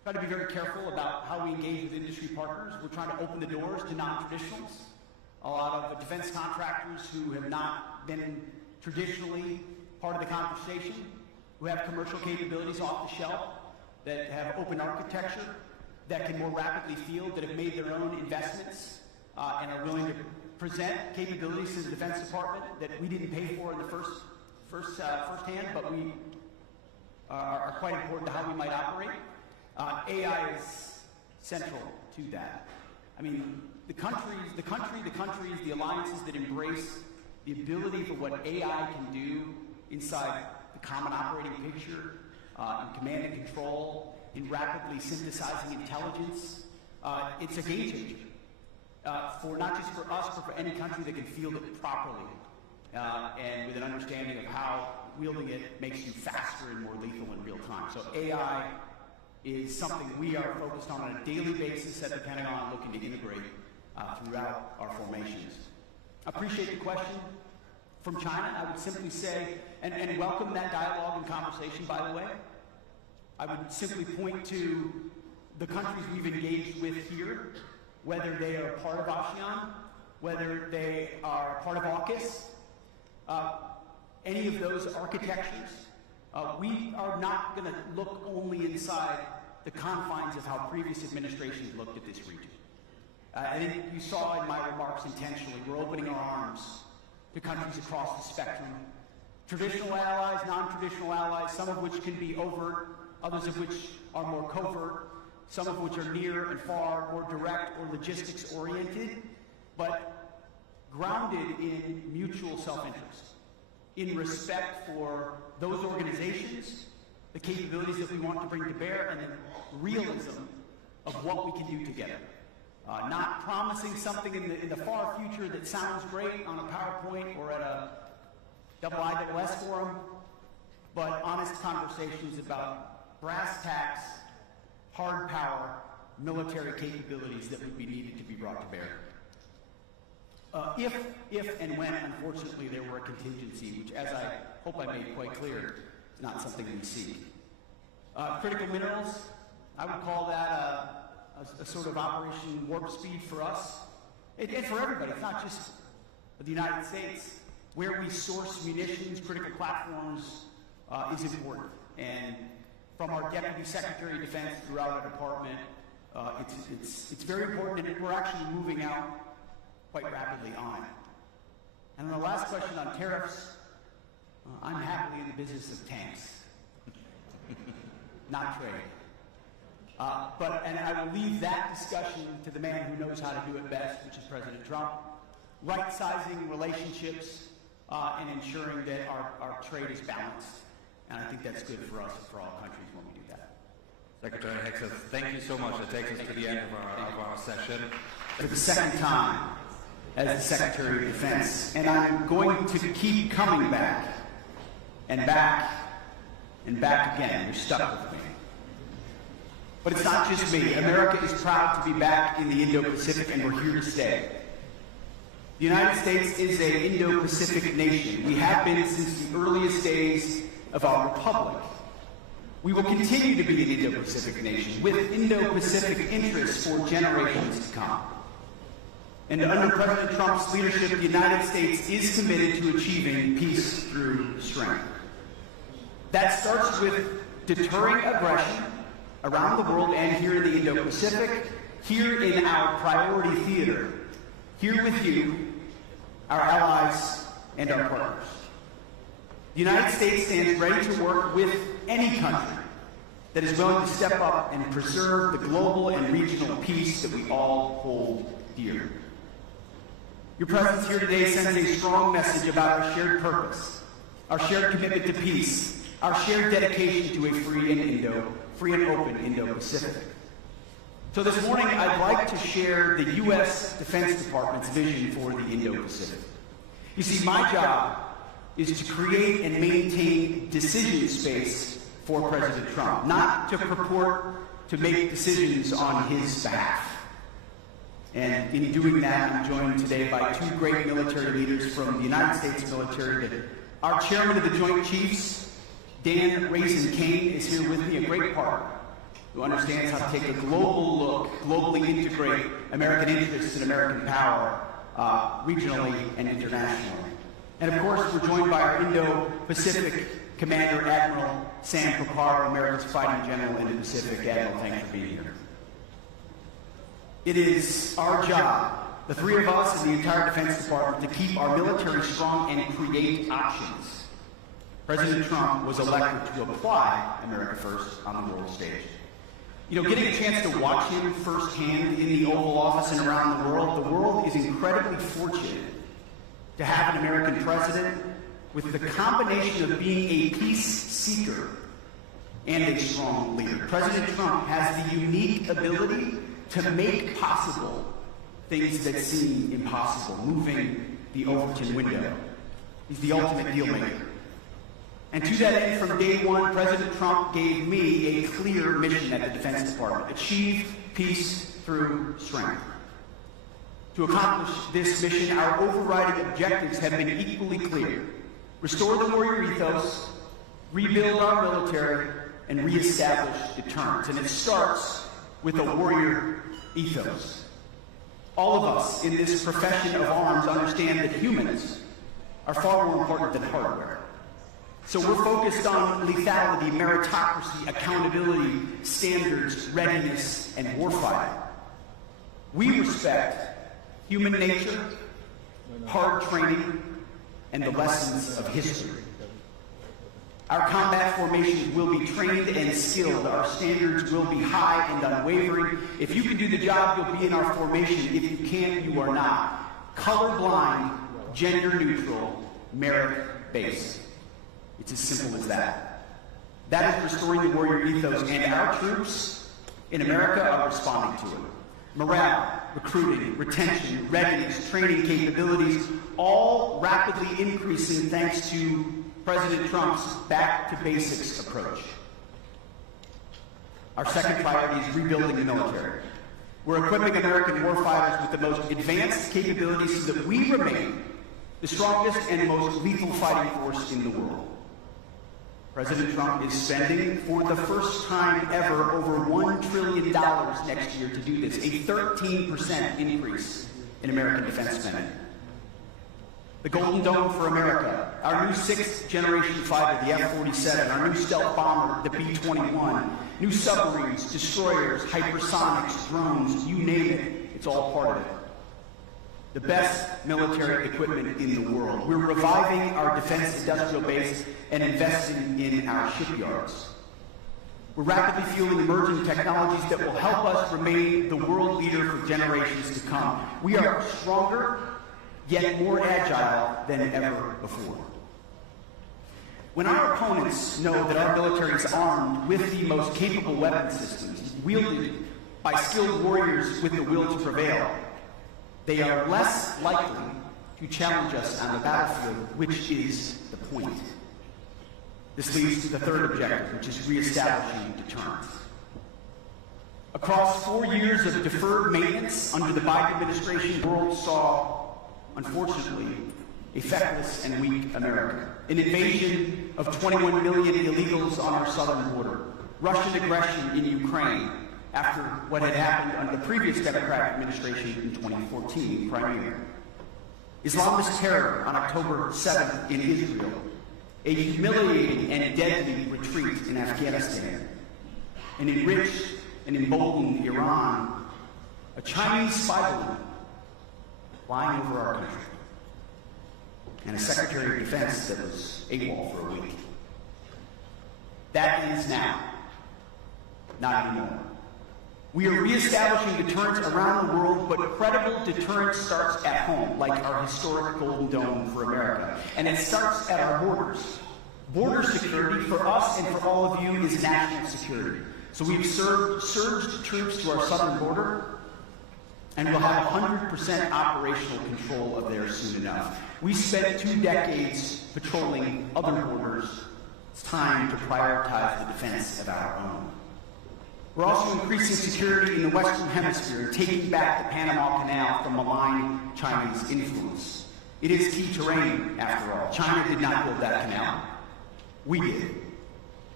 try to be very careful about how we engage with industry partners. We're trying to open the doors to non-traditionals. A lot of defense contractors who have not been traditionally part of the conversation, who have commercial capabilities off the shelf, that have open architecture, that can more rapidly field, that have made their own investments, and are willing to present capabilities to the Defense Department that we didn't pay for in the firsthand, but we are quite important to how we might operate. AI is central to that. I mean, the countries, the alliances that embrace the ability for what AI can do inside the common operating picture, in command and control, in rapidly synthesizing intelligence, it's a game changer. For not just for us, but for any country that can field it properly, and with an understanding of how wielding it makes you faster and more lethal in real time. So AI is something we are focused on a daily basis at the Pentagon, looking to integrate throughout our formations. I appreciate the question from China. I would simply say, and welcome that dialogue and conversation, by the way. I would simply point to the countries we've engaged with here, whether they are part of ASEAN, whether they are part of AUKUS, any of those architectures. We are not going to look only inside the confines of how previous administrations looked at this region. I think you saw in my remarks intentionally, we're opening our arms to countries across the spectrum. Traditional allies, non-traditional allies, some of which can be overt, others of which are more covert, some of which are near and far, more direct or logistics-oriented, but grounded in mutual self-interest, in respect for those organizations, the capabilities that we want to bring to bear, and the realism of what we can do together. Not promising something in the far future that sounds great on a PowerPoint or at a IISS forum, but honest conversations about brass tacks, hard power, military capabilities that would be needed to be brought to bear. If and when, unfortunately, there were a contingency, which, as I hope I made quite clear, is not something we seek. Critical minerals, I would call that a sort of Operation Warp Speed for us, and for everybody. It's not just the United States. Where we source munitions, critical platforms, is important. And from our Deputy Secretary of Defense throughout our department, it's very important, and we're actually moving out quite rapidly on it. And then the last question on tariffs, I'm happily in the business of tanks, not trade. And I will leave that discussion to the man who knows how to do it best, which is President Trump. Right-sizing relationships and ensuring that our trade is balanced. And I think that's good for us and for all countries when we do that. Secretary Hegseth, thank you so much. That takes us to the end of our session. For the second time as the Secretary of Defense. And I'm going to keep coming back and back and back again. You're stuck with me. But it's not just me. America is proud to be back in the Indo-Pacific, and we're here to stay. The United States is an Indo-Pacific nation. We have been since the earliest days of our republic. We will continue to be an Indo-Pacific nation with Indo-Pacific interests for generations to come. And under President Trump's leadership, the United States is committed to achieving peace through strength. That starts with deterring aggression around the world and here in the Indo-Pacific, here in our priority theater, here with you, our allies, and our partners. The United States stands ready to work with any country that is willing to step up and preserve the global and regional peace that we all hold dear. Your presence here today sends a strong message about our shared purpose, our shared commitment to peace, our shared dedication to a free and open Indo-Pacific. So this morning, I'd like to share the U.S. Defense Department's vision for the Indo-Pacific. You see, my job is to create and maintain decision space for President Trump, not to purport to make decisions on his behalf. And in doing that, I'm joined today by two great military leaders from the United States military. Our chairman of the Joint Chiefs, Dan Raisin Kane, is here with me, a great partner. who understands how to take a global look, globally integrate American interests and American power regionally and internationally. And of course, we're joined by our Indo-Pacific Commander Admiral Sam Picard, America's fighting general in the Pacific. Admiral, thanks for being here. It is our job, the three of us and the entire Defense Department, to keep our military strong and create options. President Trump was elected to apply America First on the world stage. You know, getting a chance to watch him firsthand in the Oval Office and around the world is incredibly fortunate to have an American president with the combination of being a peace seeker and a strong leader. President Trump has the unique ability to make possible things that seem impossible, moving the Overton window. He's the ultimate deal maker. And to that end, from day one, President Trump gave me a clear mission at the Defense Department: achieve peace through strength. To accomplish this mission, our overriding objectives have been equally clear: restore the warrior ethos, rebuild our military, and reestablish deterrence. And it starts with a warrior ethos. All of us in this profession of arms understand that humans are far more important than hardware. So we're focused on lethality, meritocracy, accountability, standards, readiness, and warfighting. We respect human nature, hard training, and the lessons of history. Our combat formations will be trained and skilled. Our standards will be high and unwavering. If you can do the job, you'll be in our formation. If you can't, you are not. Colorblind, gender neutral, merit-based. It's as simple as that. That is restoring the warrior ethos, and our troops in America are responding to it. Morale, recruiting, retention, readiness, training capabilities, all rapidly increasing thanks to President Trump's back-to-basics approach. Our second priority is rebuilding the military. We're equipping American warfighters with the most advanced capabilities so that we remain the strongest and most lethal fighting force in the world. President Trump is spending, for the first time ever, over $1 trillion next year to do this, a 13% increase in American defense spending. The Golden Dome for America, our new 6th generation fighter, the F-47, our new stealth bomber, the B-21, new submarines, destroyers, hypersonics, drones, you name it, it's all part of it. The best military equipment in the world. We're reviving our defense industrial base and investing in our shipyards. We're rapidly fueling emerging technologies that will help us remain the world leader for generations to come. We are stronger, yet more agile than ever before. When our opponents know that our military is armed with the most capable weapon systems, wielded by skilled warriors with the will to prevail, they are less likely to challenge us on the battlefield, which is the point. This leads to the third objective, which is reestablishing deterrence. Across 4 years of deferred maintenance under the Biden administration, the world saw, unfortunately, a feckless and weak America. An invasion of 21 million illegals on our southern border. Russian aggression in Ukraine after what had happened under the previous Democratic administration in 2014, Crimea. Islamist terror on October 7th in Israel. A humiliating and deadly retreat in Afghanistan. An enriched and emboldened Iran. A Chinese spy balloon flying over our country. And a Secretary of Defense that was AWOL for a week. That ends now. Not anymore. We are reestablishing deterrence around the world, but credible deterrence starts at home, like our historic Golden Dome for America. And it starts at our borders. Border security for us and for all of you is national security. So we've surged troops to our southern border, and we'll have 100% operational control of theirs soon enough. We spent 2 decades patrolling other borders. It's time to prioritize the defense of our own. We're also increasing security in the Western Hemisphere and taking back the Panama Canal from malign Chinese influence. It is key terrain, after all. China did not build that canal. We did.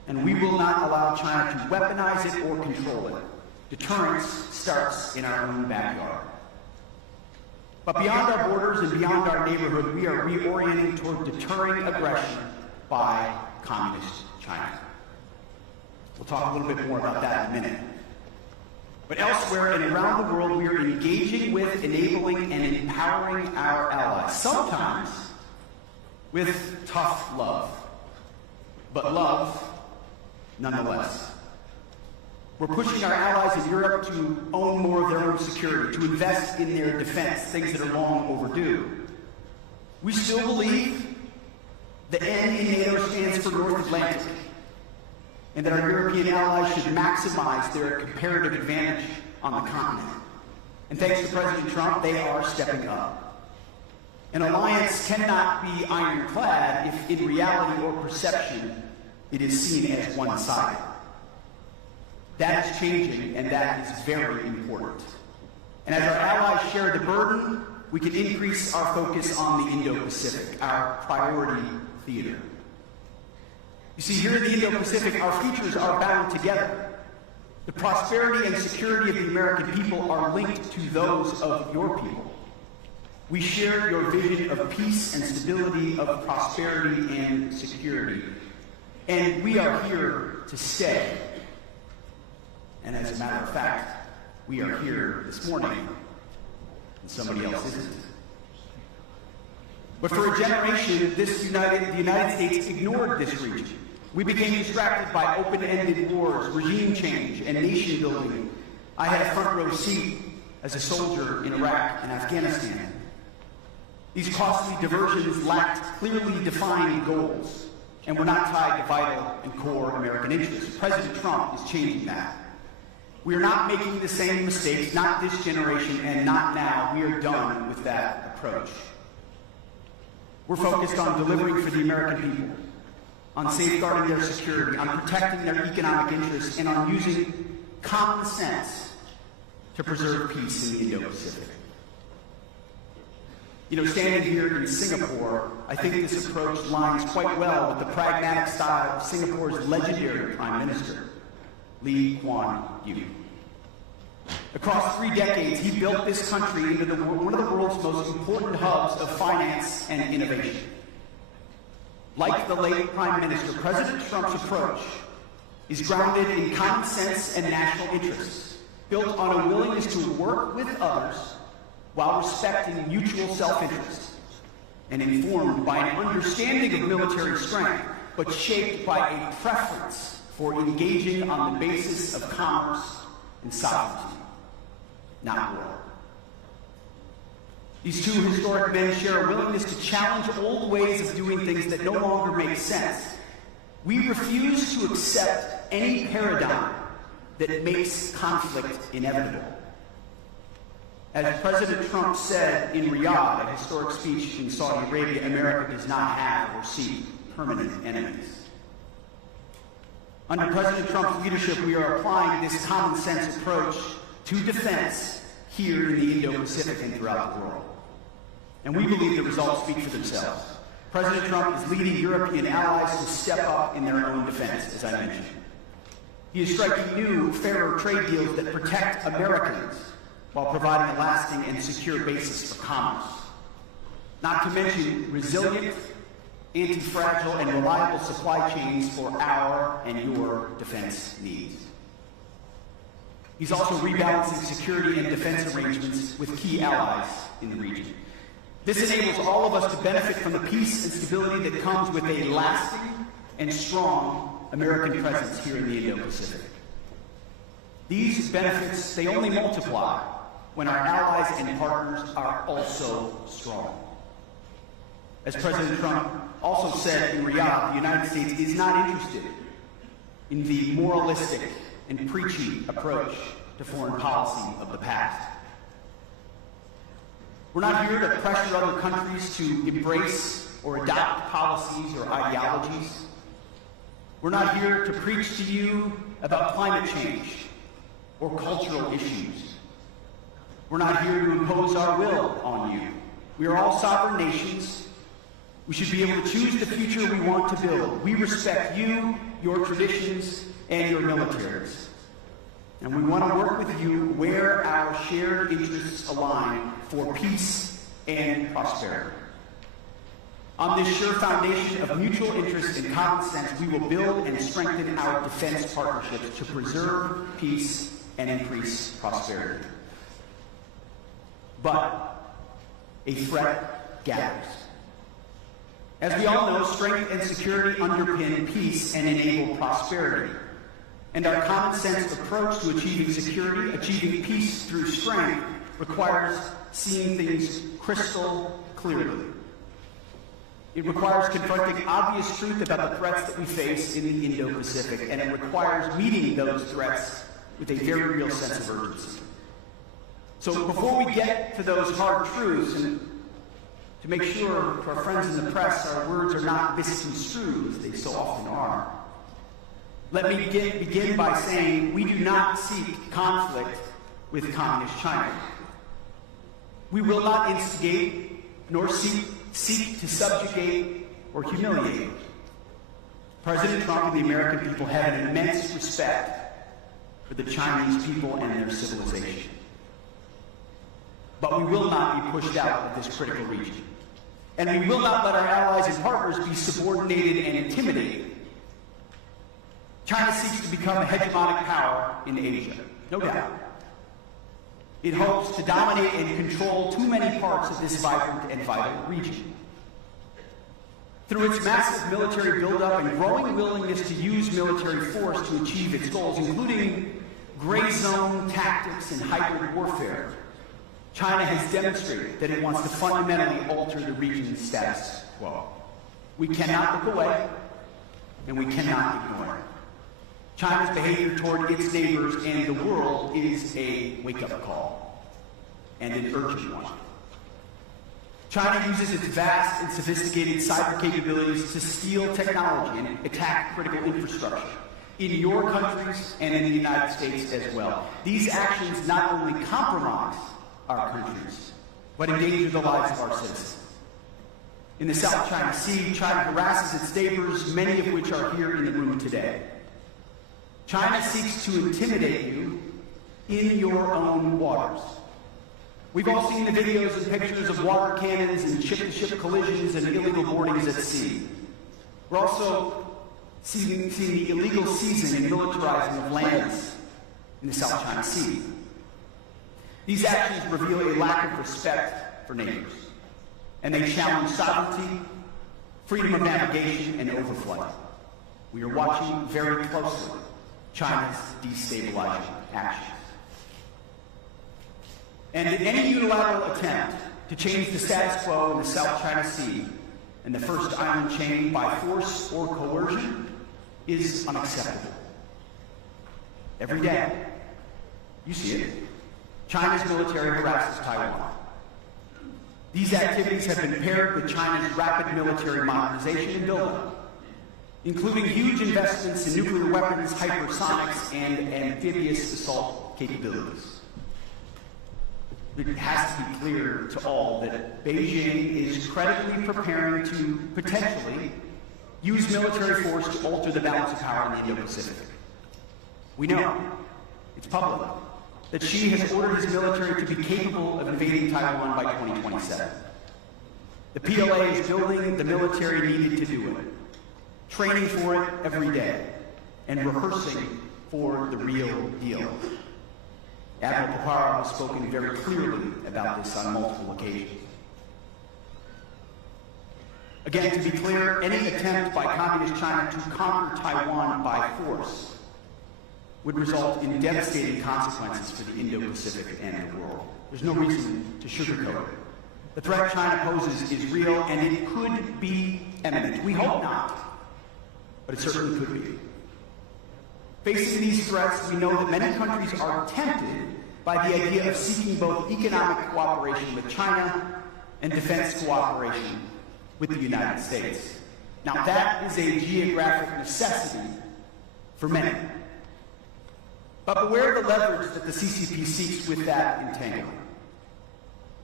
and we will not allow China to weaponize it or control it. Deterrence starts in our own backyard. But beyond our borders and beyond our neighborhood, we are reorienting toward deterring aggression by communist China. We'll talk a little bit more about that in a minute. But elsewhere and around the world, we are engaging with, enabling, and empowering our allies, sometimes with tough love, but love nonetheless. We're pushing our allies in Europe to own more of their own security, to invest in their defense, things that are long overdue. We still believe the N in NATO stands for North Atlantic, and that our European allies should maximize their comparative advantage on the continent. And thanks to President Trump, they are stepping up. An alliance cannot be ironclad if in reality or perception it is seen as one-sided. That is changing, and that is very important. And as our allies share the burden, we can increase our focus on the Indo-Pacific, our priority theater. You see, here in the Indo-Pacific, our futures are bound together. The prosperity and security of the American people are linked to those of your people. We share your vision of peace and stability, of prosperity and security. And we are here to stay. And as a matter of fact, we are here this morning, and somebody else isn't. But for a generation, the United States ignored this region. We became distracted by open-ended wars, regime change, and nation building. I had a front row seat as a soldier in Iraq and Afghanistan. These costly diversions lacked clearly defined goals and were not tied to vital and core American interests. President Trump is changing that. We are not making the same mistakes, not this generation and not now. We are done with that approach. We're focused on delivering for the American people, on safeguarding their security, on protecting their economic interests, and on using common sense to preserve peace in the Indo-Pacific. You know, standing here in Singapore, I think this approach lines quite well with the pragmatic style of Singapore's legendary Prime Minister, Lee Kuan Yew. Across 3 decades, he built this country into one of the world's most important hubs of finance and innovation. Like the late Prime Minister, President Trump's approach is grounded in common sense and national interests, built on a willingness to work with others while respecting mutual self-interest, and informed by an understanding of military strength, but shaped by a preference for engaging on the basis of commerce and sovereignty, not war. These two historic men share a willingness to challenge old ways of doing things that no longer make sense. We refuse to accept any paradigm that makes conflict inevitable. As President Trump said in Riyadh, a historic speech in Saudi Arabia, America does not have or seek permanent enemies. Under President Trump's leadership, we are applying this common sense approach to defense here in the Indo-Pacific and throughout the world. And we believe the results speak for themselves. President Trump is leading European allies to step up in their own defense, as I mentioned. He is striking new, fairer trade deals that protect Americans while providing a lasting and secure basis for commerce. Not to mention resilient, anti-fragile, and reliable supply chains for our and your defense needs. He's also rebalancing security and defense arrangements with key allies in the region. This enables all of us to benefit from the peace and stability that comes with a lasting and strong American presence here in the Indo-Pacific. These benefits, they only multiply when our allies and partners are also strong. As President Trump also said in Riyadh, the United States is not interested in the moralistic and preachy approach to foreign policy of the past. We're not here to pressure other countries to embrace or adopt policies or ideologies. We're not here to preach to you about climate change or cultural issues. We're not here to impose our will on you. We are all sovereign nations, We should be able to choose the future we want to build. We respect you, your traditions, and your militaries. And we want to work with you where our shared interests align for peace and prosperity. On this sure foundation of mutual interest and common sense, we will build and strengthen our defense partnerships to preserve peace and increase prosperity. But a threat gathers. As we all know, strength and security underpin peace and enable prosperity. And our common sense approach to achieving security, achieving peace through strength, requires seeing things crystal clearly. It requires confronting obvious truth about the threats that we face in the Indo-Pacific, and it requires meeting those threats with a very real sense of urgency. So before we get to those hard truths, and to make sure to our friends in the press our words are not misconstrued, as they so often are, let me begin by saying we do not seek conflict with Communist China. We will not instigate nor seek to subjugate or humiliate. President Trump and the American people have an immense respect for the Chinese people and their civilization. But we will not be pushed out of this critical region. And we will not let our allies and partners be subordinated and intimidated. China seeks to become a hegemonic power in Asia, no doubt. It hopes to dominate and control too many parts of this vibrant and vital region. Through its massive military buildup and growing willingness to use military force to achieve its goals, including gray zone tactics and hybrid warfare, China has demonstrated that it wants to fundamentally alter the region's status quo. We cannot look away, and we cannot ignore it. China's behavior toward its neighbors and the world is a wake-up call, and an urgent one. China uses its vast and sophisticated cyber capabilities to steal technology and attack critical infrastructure in your countries and in the United States as well. These actions not only compromise our countries, but endanger the lives of our citizens. In the South China Sea, China harasses its neighbors, many of which are here in the room today. China seeks to intimidate you in your own waters. We've all seen the videos and pictures of water cannons and ship-to-ship collisions and illegal boardings at sea. We're also seeing the illegal seizing and militarizing of lands in the South China Sea. These actions reveal a lack of respect for neighbors, and they challenge sovereignty, freedom of navigation, and overflight. We are watching very closely China's destabilizing actions. And any unilateral attempt to change the status quo in the South China Sea and the First Island chain by force or coercion is unacceptable. Every day, you see it, China's military harasses Taiwan. These activities have been paired with China's rapid military modernization and buildup, including huge investments in nuclear weapons, hypersonics, and amphibious assault capabilities. It has to be clear to all that Beijing is credibly preparing to potentially use military force to alter the balance of power in the Indo-Pacific. We know, it's public, that Xi has ordered his military to be capable of invading Taiwan by 2027. The PLA is building the military needed to do it, training for it every day, and rehearsing for the real deal. Admiral Paparo has spoken very clearly about this on multiple occasions. Again, to be clear, any attempt by Communist China to conquer Taiwan by force would result in devastating consequences for the Indo-Pacific and the world. There's no reason to sugarcoat it. The threat China poses is real, and it could be imminent. We hope not, but it certainly could be. Facing these threats, we know that many countries are tempted by the idea of seeking both economic cooperation with China and defense cooperation with the United States. Now, that is a geographic necessity for many. But beware the leverage that the CCP seeks with that entanglement.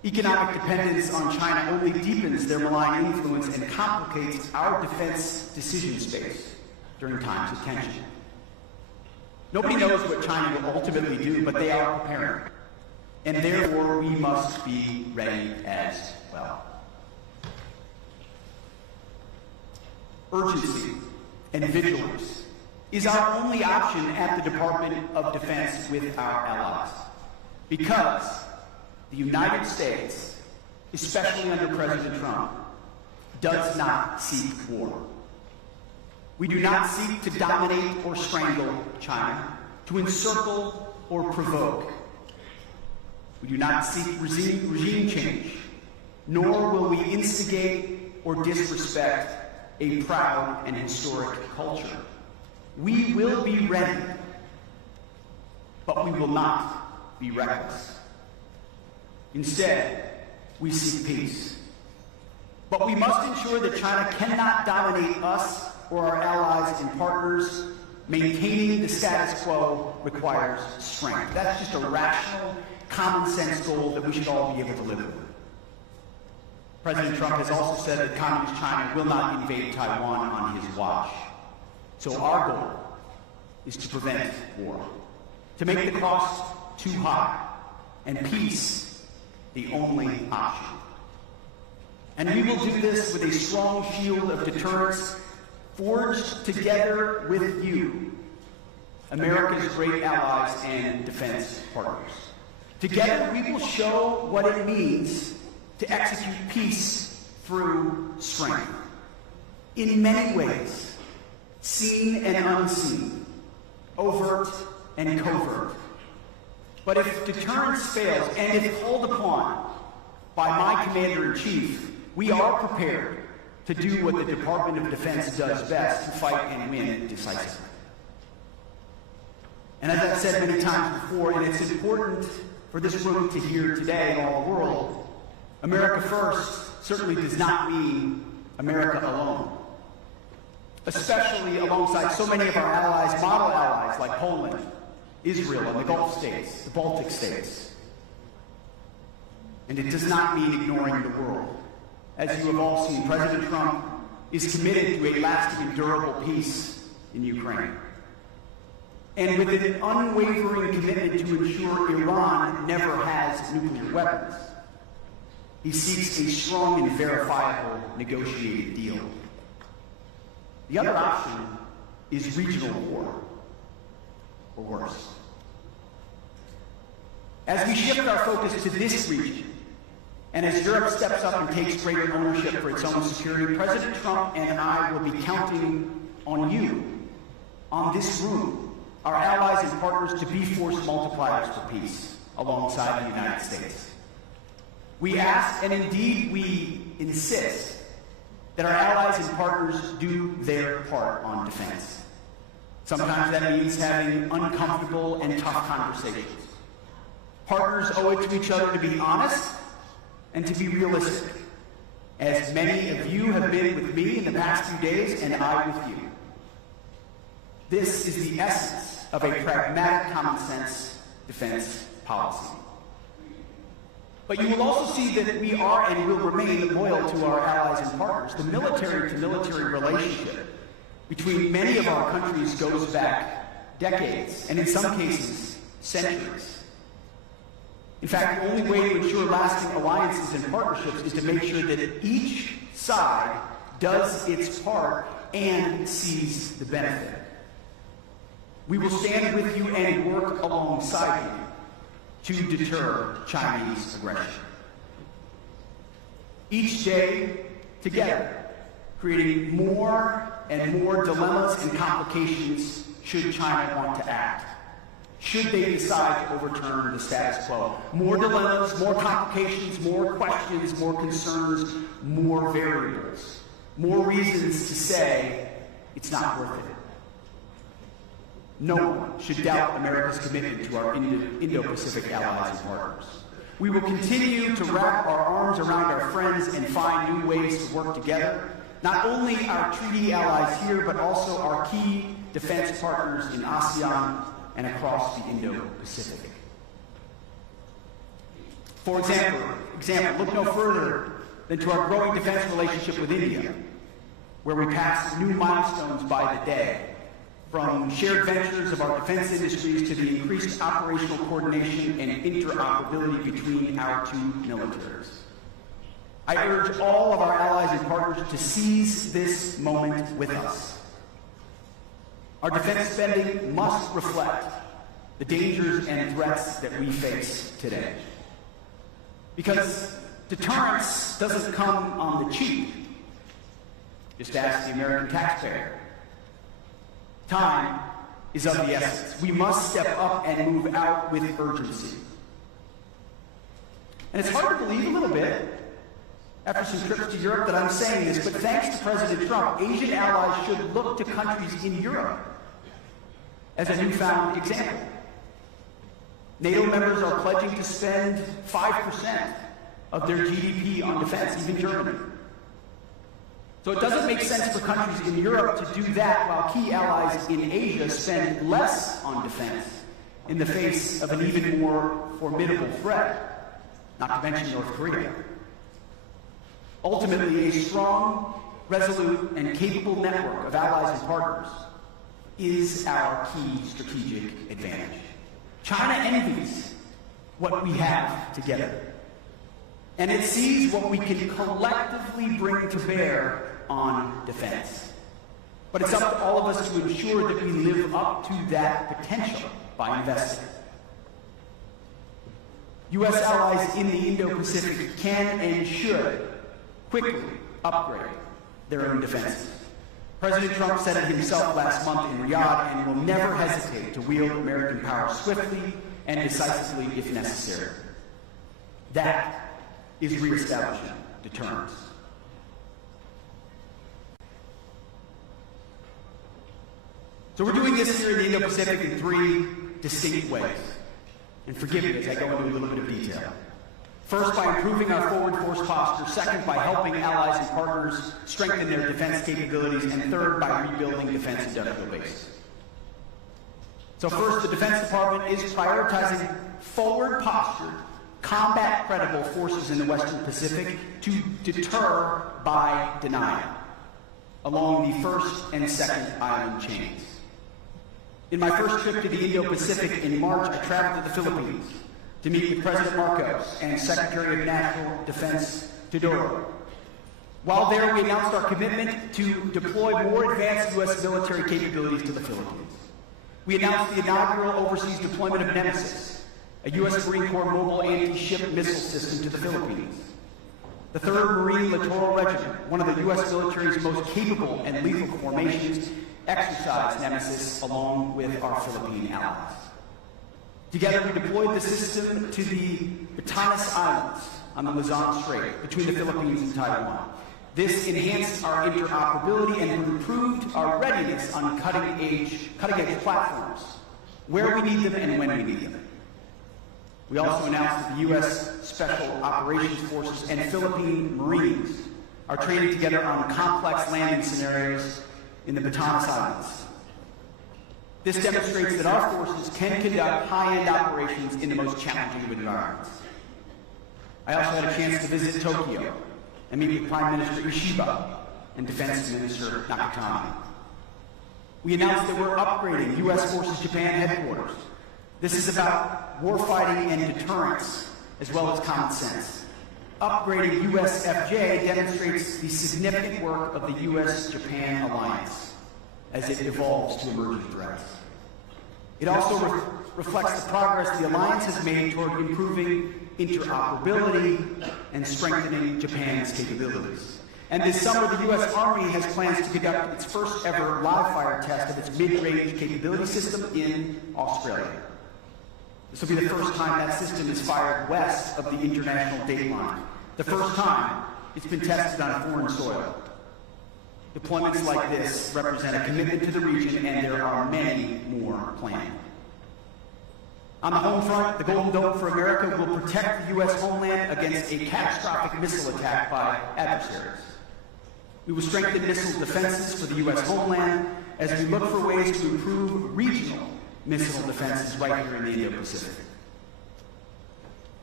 Economic dependence on China only deepens their malign influence and complicates our defense decision space during times of tension. Nobody knows what China will ultimately do, but they are preparing. And therefore, we must be ready as well. Urgency and vigilance is our only option at the Department of Defense with our allies. Because the United States, especially under President Trump, does not seek war. We do not seek to dominate or strangle China, to encircle or provoke. We do not seek regime change, nor will we instigate or disrespect a proud and historic culture. We will be ready, but we will not be reckless. Instead, we seek peace. But we must ensure that China cannot dominate us or our allies and partners. Maintaining the status quo requires strength. That's just a rational, common sense goal that we should all be able to live with. President Trump has also said that Communist China will not invade Taiwan on his watch. So our goal is to prevent war, to make the cost too high, and peace the only option. And we will do this with a strong shield of deterrence forged together with you, America's great allies and defense partners. Together we will show what it means to execute peace through strength. In many ways, seen and unseen, overt and covert. But if deterrence fails, and if called upon by my Commander-in-Chief, we are prepared to do what the Department of Defense does best, to fight and win decisively. And as I've said many times before, and it's important for this room to hear today and all the world, America first certainly does not mean America alone. Especially alongside so many of our allies, model allies like Poland, Israel, and the Gulf states, the Baltic states. And it does not mean ignoring the world. As you have all seen, President Trump is committed to a lasting and durable peace in Ukraine. And with an unwavering commitment to ensure Iran never has nuclear weapons, he seeks a strong and verifiable negotiated deal. The other option is regional war, or worse. As we shift our focus to this region, and as Europe steps up and takes greater ownership for its own security, President Trump and I will be counting on you, on this room, our allies and partners, to be force multipliers for peace alongside the United States. We ask, and indeed we insist, that our allies and partners do their part on defense. Sometimes that means having uncomfortable and tough conversations. Partners owe it to each other to be honest and to be realistic, as many of you have been with me in the past few days, and I with you. This is the essence of a pragmatic, common-sense defense policy. But you will also see that we are and will remain loyal to our allies and partners. The military-to-military relationship between many of our countries goes back decades, and in some cases, centuries. In fact, the only way to ensure lasting alliances and partnerships is to make sure that each side does its part and sees the benefit. We will stand with you and work alongside you to deter Chinese aggression. Each day, together, creating more and more dilemmas and complications should China want to act. Should they decide to overturn the status quo. More dilemmas, more complications, more questions, more concerns, more variables. More reasons to say it's not worth it. No one should doubt America's commitment to our Indo-Pacific allies and partners. We will continue to wrap our arms around our friends and find new ways to work together. Not only our treaty allies here, but also our key defense partners in ASEAN and across the Indo-Pacific. For example, look no further than to our growing defense relationship with India, where we pass new milestones by the day, from shared ventures of our defense industries to the increased operational coordination and interoperability between our two militaries. I urge all of our allies and partners to seize this moment with us. Our defense spending must reflect the dangers and threats that we face today. Because deterrence doesn't come on the cheap. Just ask the American taxpayer. Time is of the essence. We must step up and move out with urgency. And it's hard to believe a little bit, after some trips to Europe, that I'm saying this, but thanks to President Trump, Asian allies should look to countries in Europe as a newfound example. NATO members are pledging to spend 5% of their GDP on defense, even Germany. So it doesn't make sense for countries in Europe to do that while key allies in Asia spend less on defense in the face of an even more formidable threat, not to mention North Korea. Ultimately, a strong, resolute, and capable network of allies and partners is our key strategic advantage. China envies what we have together, and it sees what we can collectively bring to bear on defense. But it's up to all of us to ensure that we live up to that potential by investing. U.S. allies in the Indo-Pacific can and should quickly upgrade their own defenses. President Trump said it himself last month in Riyadh and will never hesitate to wield American power swiftly and decisively if necessary. That is reestablishing deterrence. So we're doing this here in the Indo-Pacific in three distinct ways. And forgive me as I go into a little bit of detail. First, by improving our forward force posture. Second, by helping allies and partners strengthen their defense capabilities. And third, by rebuilding defense industrial base. So first, the Defense Department is prioritizing forward postured, combat credible forces in the Western Pacific to deter by denial along the first and second island chains. In my first trip to the Indo-Pacific in March, I traveled to the Philippines to meet with President Marcos and Secretary of National Defense Teodoro. While there, we announced our commitment to deploy more advanced U.S. military capabilities to the Philippines. We announced the inaugural overseas deployment of Nemesis, a U.S. Marine Corps mobile anti-ship missile system to the Philippines. The 3rd Marine Littoral Regiment, one of the U.S. military's most capable and lethal formations, exercised Nemesis along with our Philippine allies. Together, we deployed the system to the Batanes Islands on the Luzon Strait between the Philippines and Taiwan. This enhanced our interoperability and improved our readiness on cutting-edge platforms, where we need them and when we need them. We also announced that the U.S. Special Operations Forces and Philippine Marines are training together on complex landing scenarios in the Batanes Islands. This demonstrates that our forces can conduct high-end operations in the most challenging of environments. I also had a chance to visit Tokyo and meet with Prime Minister Ishiba and Defense Minister Nakatani. We announced that we're upgrading U.S. Forces Japan headquarters. This is about warfighting and deterrence, as well as common sense. Upgrading USFJ demonstrates the significant work of the U.S.-Japan alliance as it evolves to emerging threats. It also reflects the progress the alliance has made toward improving interoperability and strengthening Japan's capabilities. And this summer, the U.S. Army has plans to conduct its first ever live-fire test of its mid-range capability system in Australia. This will be the first time that system is fired west of the international date line. The first time it's been tested on foreign soil. Deployments like this represent a commitment to the region, and there are many more planned. On the home front, the Golden Dome for America will protect the U.S. homeland against a catastrophic missile attack by adversaries. We will strengthen missile defenses for the U.S. homeland as we look for ways to improve regional missile defenses right here in the Indo-Pacific.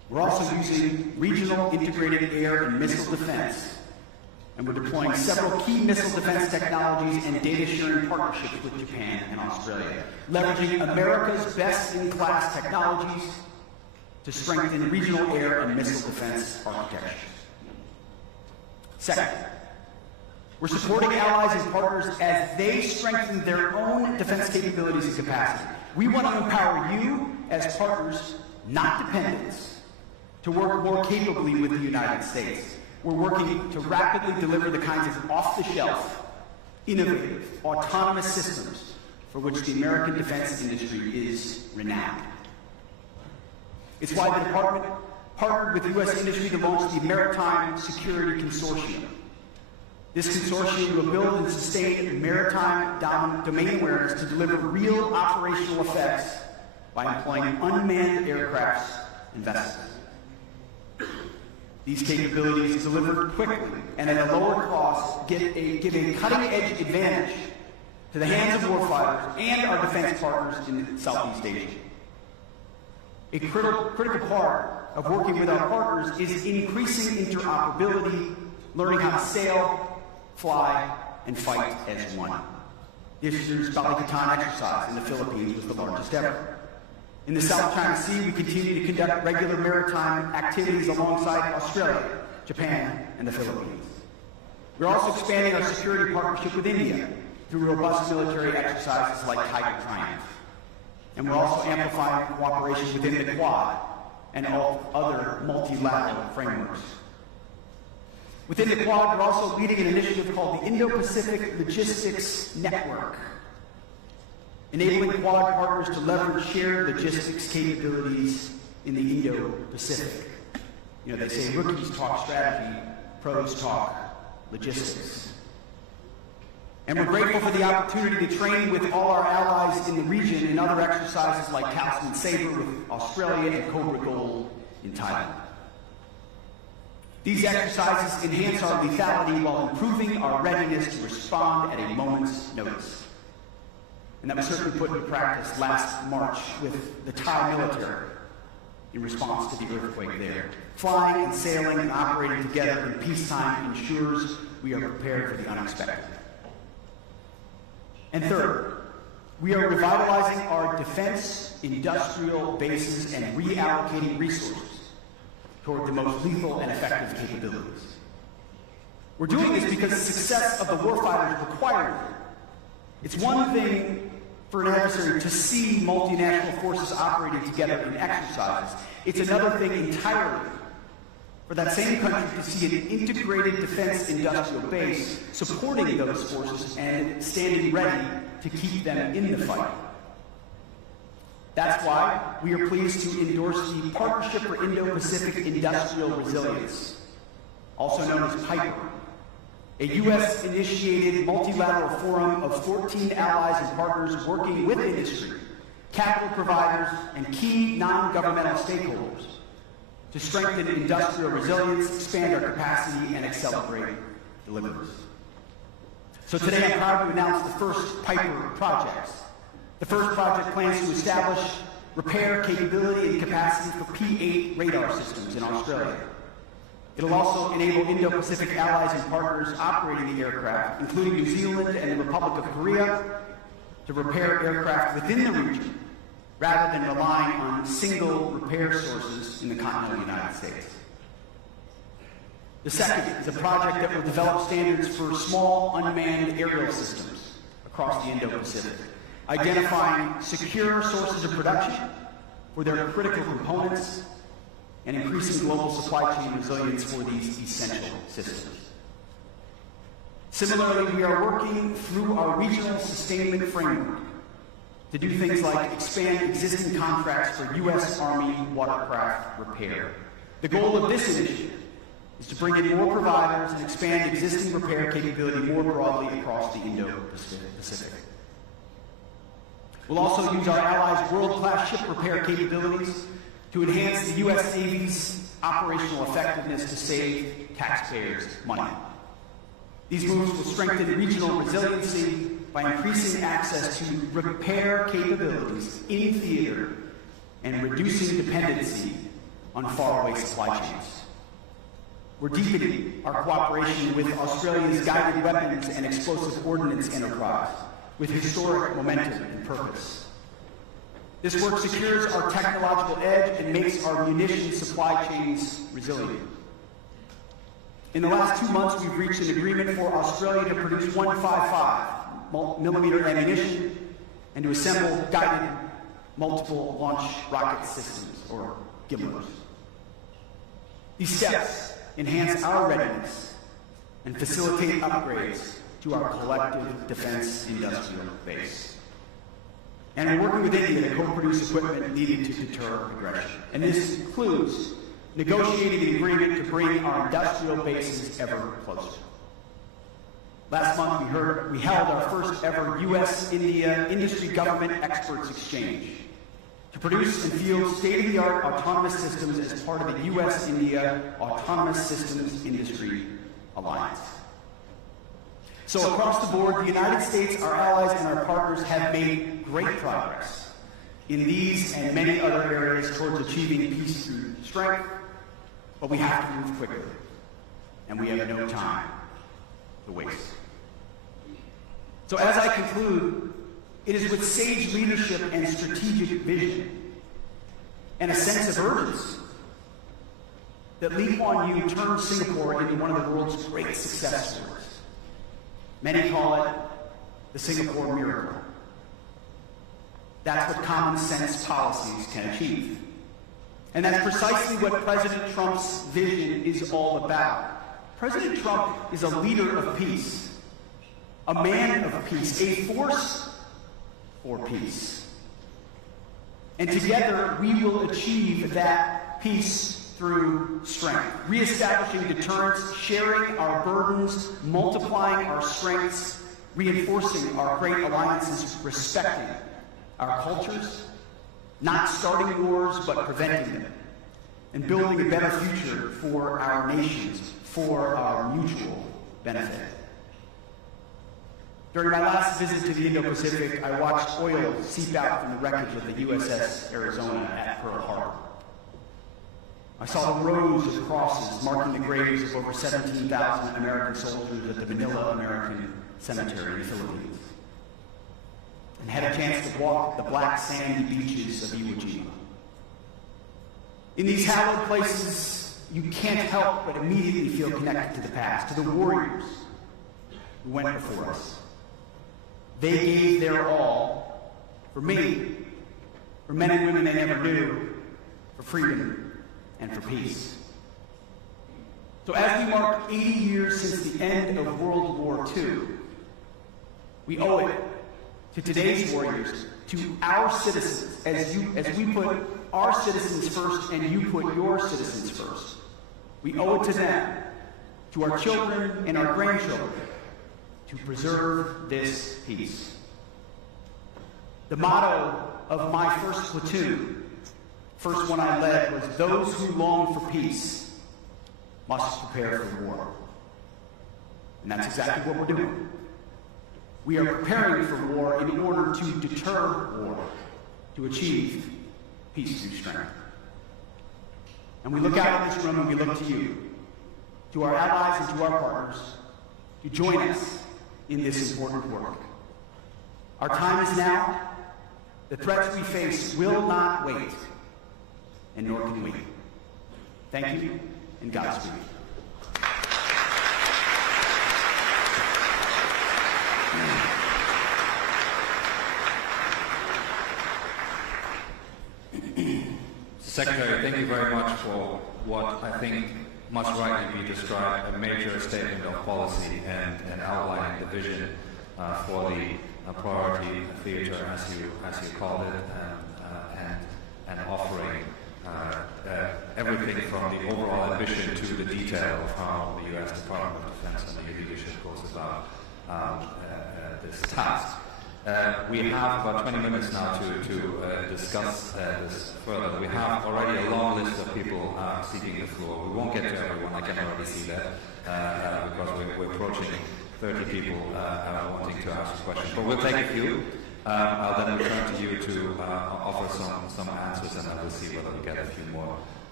We're also using regional integrated air and missile defense, and we're deploying several key missile defense technologies and data sharing partnerships with Japan and Australia, leveraging America's best-in-class technologies to strengthen regional air and missile defense architectures. Second, we're supporting allies and partners as they strengthen their own defense capabilities and capacity. We want to empower you as partners, not dependents, to work more capably with the United States. We're working to rapidly deliver the kinds of off-the-shelf, innovative, autonomous systems for which the American defense industry is renowned. It's why the Department partnered with U.S. industry to launch the Maritime Security Consortium. This consortium will build and sustain maritime domain awareness to deliver real operational effects by employing unmanned aircrafts and vessels. These capabilities, delivered quickly and at a lower cost, give a cutting-edge advantage to the hands of warfighters and our defense partners in Southeast Asia. A critical part of working with our partners is increasing interoperability, learning how to sail, fly, and fight as one. This year's Balikatan exercise in the Philippines was the largest ever. In the South China Sea, we continue to conduct regular maritime activities alongside Australia, Japan, and the Philippines. We're also expanding our security partnership with India through robust military exercises like Tiger Triumph. And we're also amplifying cooperation within the Quad and all other multilateral frameworks. Within the Quad, we're also leading an initiative called the Indo-Pacific Logistics Network, enabling Quad partners to leverage shared logistics capabilities in the Indo-Pacific. You know, they say rookies talk strategy, pros talk logistics. And we're grateful for the opportunity to train with all our allies in the region in other exercises like Talisman Sabre with Australia and Cobra Gold in Thailand. These exercises enhance our lethality while improving our readiness to respond at a moment's notice. And that was certainly put into practice last March with the Thai military in response to the earthquake there. Flying and sailing and operating together in peacetime ensures we are prepared for the unexpected. And third, we are revitalizing our defense industrial bases and reallocating resources toward the most lethal and effective capabilities. We're doing this because the success of the warfighters required it. It's one thing for an adversary to see multinational forces operating together in exercise. It's another thing entirely for that same country to see an integrated defense industrial base supporting those forces and standing ready to keep them in the fight. That's why we are pleased to endorse the Partnership for Indo-Pacific Industrial Resilience, also known as PIPER, a U.S.-initiated multilateral forum of 14 allies and partners working with industry, capital providers, and key non-governmental stakeholders to strengthen industrial resilience, expand our capacity, and accelerate deliveries. So today I'm proud to announce the first PIPER projects. The first project plans to establish repair capability and capacity for P-8 radar systems in Australia. It'll also enable Indo-Pacific allies and partners operating the aircraft, including New Zealand and the Republic of Korea, to repair aircraft within the region, rather than relying on single repair sources in the continental United States. The second is a project that will develop standards for small unmanned aerial systems across the Indo-Pacific, identifying secure sources of production for their critical components and increasing global supply chain resilience for these essential systems. Similarly, we are working through our regional sustainment framework to do things like expand existing contracts for U.S. Army watercraft repair. The goal of this initiative is to bring in more providers and expand existing repair capability more broadly across the Indo-Pacific. We'll also use our allies' world-class ship repair capabilities to enhance the U.S. Navy's operational effectiveness to save taxpayers money. These moves will strengthen regional resiliency by increasing access to repair capabilities in theater and reducing dependency on faraway supply chains. We're deepening our cooperation with Australia's guided weapons and explosive ordnance enterprise with historic momentum and purpose. This work secures our technological edge and makes our munitions supply chains resilient. In the last 2 months, we've reached an agreement for Australia to produce 155mm ammunition and to assemble guided multiple launch rocket systems, or GMLRS. These steps enhance our readiness and facilitate upgrades to our collective defense industrial base. And we're working with India to co-produce equipment needed to deter aggression. And this includes negotiating an agreement to bring our industrial bases ever closer. Last month, we held our first ever U.S.-India industry government experts exchange to produce and field state-of-the-art autonomous systems as part of the U.S.-India Autonomous Systems Industry Alliance. So across the board, the United States, our allies, and our partners have made great progress in these and many other areas towards achieving peace through strength, but we have to move quickly, and we have no time to waste. So as I conclude, it is with sage leadership and strategic vision and a sense of urgency that Lee Kuan Yew turned Singapore into one of the world's great success stories. Many call it the Singapore miracle. That's what common sense policies can achieve. And that's precisely what President Trump's vision is all about. President Trump is a leader of peace, a man of peace, a force for peace. And together we will achieve that peace through strength, reestablishing deterrence, sharing our burdens, multiplying our strengths, reinforcing our great alliances, respecting our cultures, not starting wars but preventing them, and building a better future for our nations, for our mutual benefit. During my last visit to the Indo-Pacific, I watched oil seep out from the wreckage of the USS Arizona at Pearl Harbor. I saw the rows of crosses marking the graves of over 17,000 American soldiers at the Manila American Cemetery in the Philippines, and had a chance to walk the black sandy beaches of Iwo Jima. In these hallowed places, you can't help but immediately feel connected to the past, to the warriors who went before us. They gave their all for me, for men and women they never knew, for freedom and for peace. So as we mark 80 years since the end of World War II, we owe it to today's warriors, to our citizens, as we put our citizens first and you put your citizens first. We owe it to them, to our children and our grandchildren, to preserve this peace. The motto of my first platoon, first one I led, was those who long for peace must prepare for war. And that's exactly what we're doing. We are preparing for war in order to deter war, to achieve peace through strength. And we look out at this room and we look to you, to our allies and to our partners, to join us in this important work. Our time is now. The threats we face will not wait, and nor can we. Thank you, and Godspeed. Secretary, thank you very much for what I think must rightly be described a major statement of policy and outlining the vision for the priority theater, as you called it, and offering everything from the overall ambition to the detail of how the U.S. Department of Defense and the leadership goes about this task. We have about 20 minutes now to discuss this further. We have already a long list of people seeking the floor. We won't get to everyone, I can already see that, because we're approaching 30 people wanting to ask questions. But we'll take a few. I'll then return to you to offer some answers, and then we'll see whether we get a few more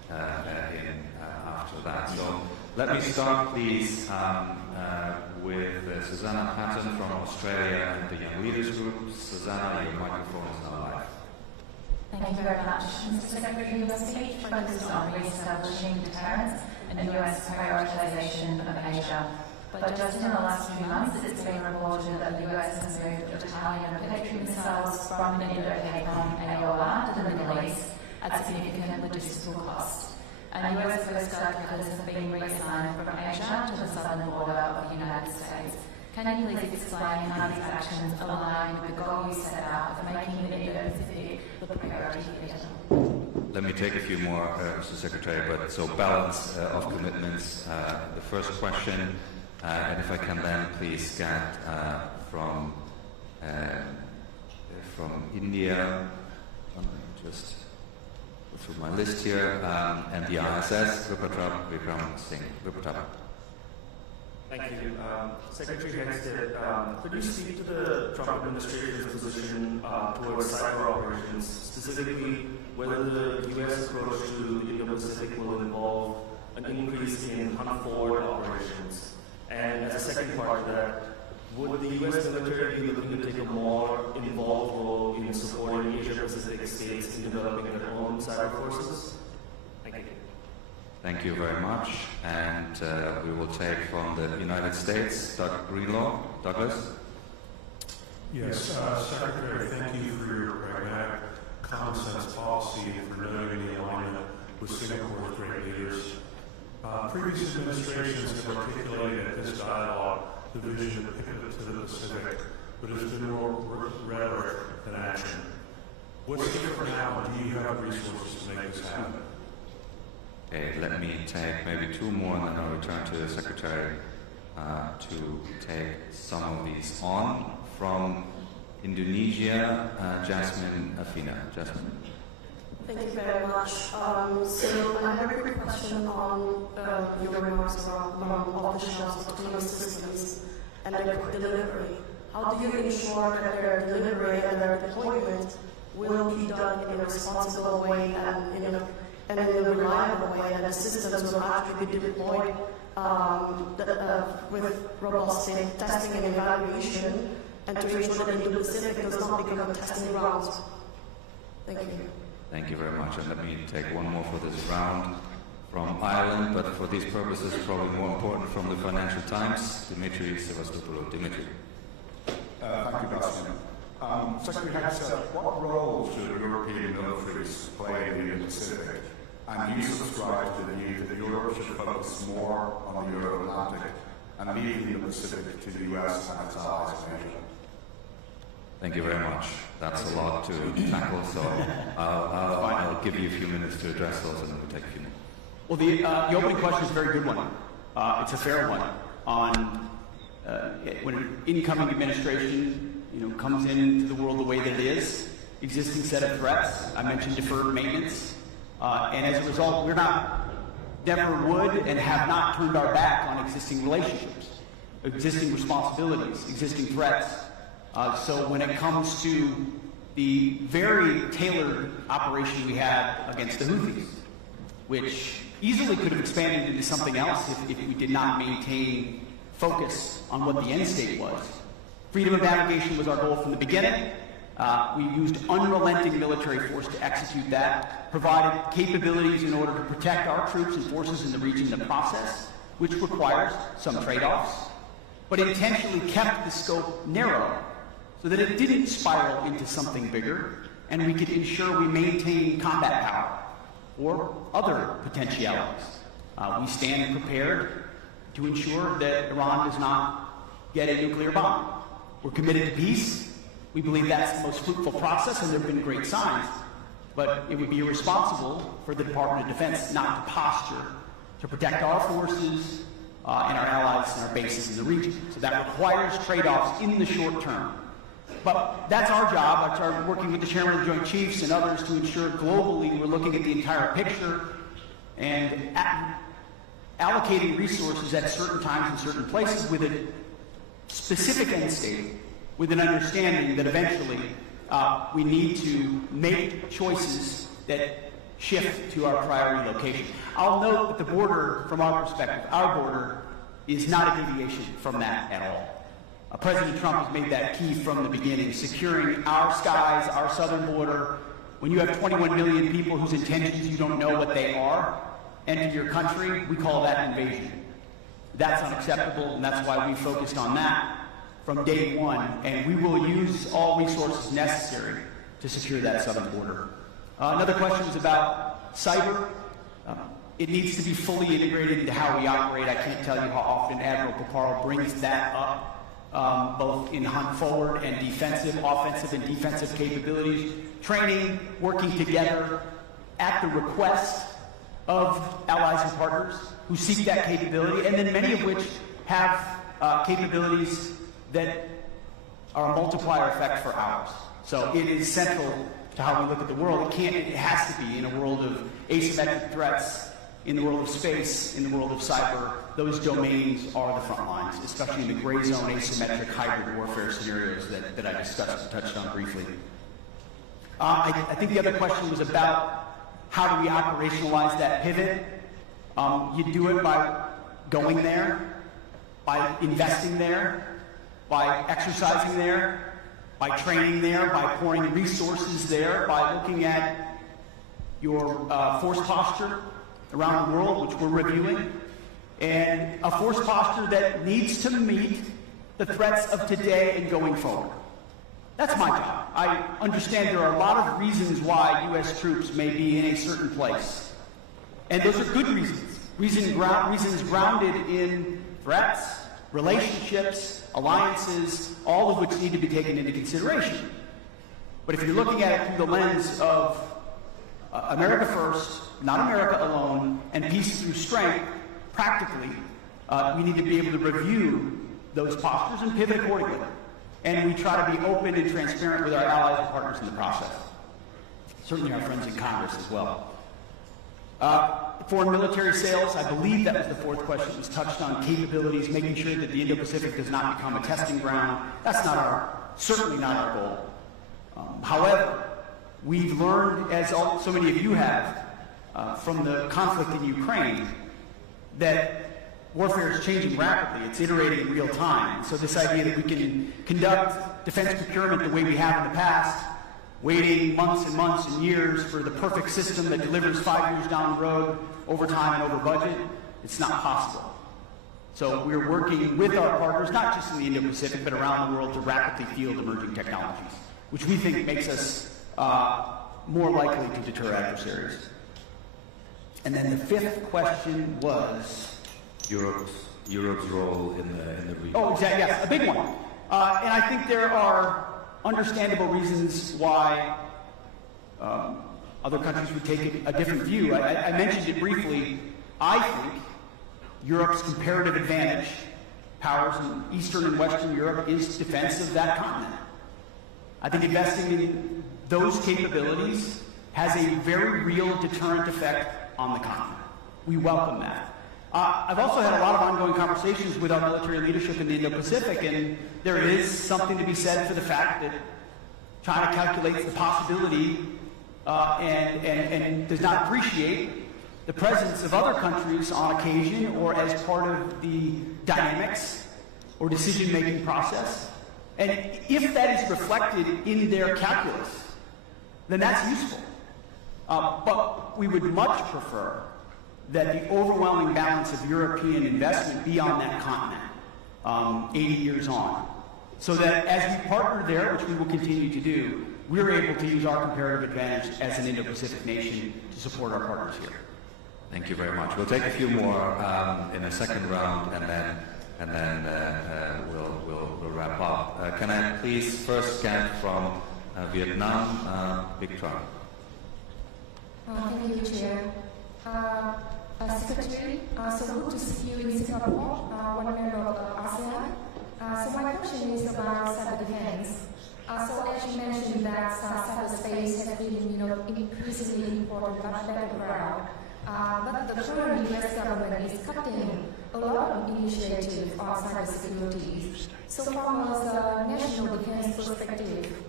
after that. So let me start, please, with Susanna Patton from Australia and the Young Leaders Group. Susanna, your microphone is now live. Thank you very much. Mr. Secretary, your speech focuses on re-establishing deterrence and US prioritization of Asia. But just in the last few months, it's been reported that the US has moved a battalion of military missiles from Indo-Pacific AOR to the Middle East at significant logistical cost. And US First Guarders have been reassigned from Asia to the southern border of the United States. Can you please explain how these actions align with the goal you set out of making the Indo-Pacific the priority theatre? Let me take a few more, Mr. Secretary, but so balance of commitments. The first question, and if I can then please get from India, just go through my list here, and the ISS, Vikram Singh. Thank you. Secretary Hegseth, could you speak to the Trump administration's position towards cyber operations, specifically whether the U.S. approach to the Indo-Pacific will involve an increase in hunt-forward operations? And as a second part of that, would the U.S. military be looking to take a more involved role in supporting Asia-Pacific states in developing their own cyber forces? Thank you. Thank you very much. And we will take from the United States, Douglas. Yes, Secretary, thank you for your pragmatic common sense policy and for noting the alignment with Singapore's great leaders. Previous administrations have articulated at this dialogue the vision of pivot to the Pacific, but it's been more rhetoric than action. What's different now, and do you have resources to make this happen? Okay, let me take maybe two more, and then I'll return to the Secretary to take some of these on. From Indonesia, Jasmine Afina. Jasmine. Thank you very much. So I have a quick question on your remarks around off-the-shelf autonomous systems and their delivery. How do you ensure that their delivery and their deployment will be done in a responsible way and in a reliable way, and the systems will actually be deployed with robust testing and evaluation, and to ensure that the Indo-Pacific does not become a testing ground? Thank you. Thank you very much. And let me take one more for this round from Ireland, but for these purposes, probably more important, from the Financial Times, Dimitri Sevastopoulou. Dimitri. Thank you, Dustin. Secretary Hegseth, what role should European militaries play in the Indo-Pacific? And you subscribe to the view that Europe should focus more on the Euro-Atlantic and leave the Indo-Pacific to the US and its allies in Asia? Thank you very much. That's a lot to tackle, so I'll give you a few minutes to address those, and then we'll take a few minutes. Well, the opening question is a very good one. It's a fair one on when an incoming administration comes into the world the way that it is, existing set of threats. I mentioned deferred maintenance, and as a result, never would and have not turned our back on existing relationships, existing responsibilities, existing threats. So when it comes to the very tailored operation we had against the Houthis, which easily could have expanded into something else if we did not maintain focus on what the end state was. Freedom of navigation was our goal from the beginning. We used unrelenting military force to execute that, provided capabilities in order to protect our troops and forces in the region in the process, which requires some trade-offs, but intentionally kept the scope narrow so that it didn't spiral into something bigger, and we could ensure we maintain combat power or other potentialities. We stand prepared to ensure that Iran does not get a nuclear bomb. We're committed to peace. We believe that's the most fruitful process, and there have been great signs. But it would be irresponsible for the Department of Defense not to posture to protect our forces and our allies and our bases in the region. So that requires trade-offs in the short term. But that's our job. It's our working with the Chairman of the Joint Chiefs and others to ensure globally we're looking at the entire picture and allocating resources at certain times in certain places with a specific end state, with an understanding that eventually we need to make choices that shift to our priority location. I'll note that the border, from our perspective, our border is not a deviation from that at all. President Trump has made that key from the beginning, securing our skies, our southern border. When you have 21 million people whose intentions you don't know what they are enter your country, we call that invasion. That's unacceptable, and that's why we focused on that from day one, and we will use all resources necessary to secure that southern border. Another question was about cyber. It needs to be fully integrated into how we operate. I can't tell you how often Admiral Paparo brings that up, both in hunt forward and defensive, offensive and defensive capabilities, training, working together at the request of allies and partners who seek that capability, and then many of which have capabilities that are a multiplier effect for ours. So it is central to how we look at the world. It has to be in a world of asymmetric threats, in the world of space, in the world of cyber. Those domains are the front lines, especially in the gray zone, asymmetric, hybrid warfare scenarios that I discussed and touched on briefly. I think the other question was about how do we operationalize that pivot. You do it by going there, by investing there, by exercising there, by training there, by pouring resources there, by looking at your force posture around the world, which we're reviewing, and a force posture that needs to meet the threats of today and going forward. That's my job. I understand there are a lot of reasons why U.S. troops may be in a certain place. And those are good reasons. Reasons grounded in threats, relationships, alliances, all of which need to be taken into consideration. But if you're looking at it through the lens of America first, not America alone, and peace through strength, practically, we need to be able to review those postures and pivot accordingly. And we try to be open and transparent with our allies and partners in the process. Certainly our friends in Congress as well. Foreign military sales, I believe that was the fourth question. It was touched on capabilities, making sure that the Indo-Pacific does not become a testing ground. That's certainly not our goal. However, we've learned, as so many of you have, from the conflict in Ukraine, that warfare is changing rapidly. It's iterating in real time. So this idea that we can conduct defense procurement the way we have in the past, waiting months and months and years for the perfect system that delivers 5 years down the road, over time and over budget, it's not possible. So we're working with our partners, not just in the Indo-Pacific, but around the world to rapidly field emerging technologies, which we think makes us more likely to deter adversaries. And then the fifth question was Europe's role in the region. Oh, exactly. Yes, a big one. And I think there are understandable reasons why other countries would take a different view. I mentioned it briefly. I think Europe's comparative advantage, powers in Eastern and Western Europe, is defense of that continent. I think investing in those capabilities has a very real deterrent effect on the continent. We welcome that. I've also had a lot of ongoing conversations with our military leadership in the Indo-Pacific, and there is something to be said for the fact that China calculates the possibility and does not appreciate the presence of other countries on occasion or as part of the dynamics or decision-making process. And if that is reflected in their calculus, then that's useful. But we would much prefer that the overwhelming balance of European investment be on that continent 80 years on. So that as we partner there, which we will continue to do, we're able to use our comparative advantage as an Indo-Pacific nation to support our partners here. Thank you very much. We'll take a few more in a second round, and then we'll wrap up. Can I please first get from Vietnam, Big Tron? Thank you, Chair. Secretary, so good to see you in Singapore, one member of ASEAN. So my question is about cyber defense. So as you mentioned that cyberspace has been, increasingly important battleground. But the current U.S. government is cutting a lot of initiatives on cybersecurity. So from a national defense perspective,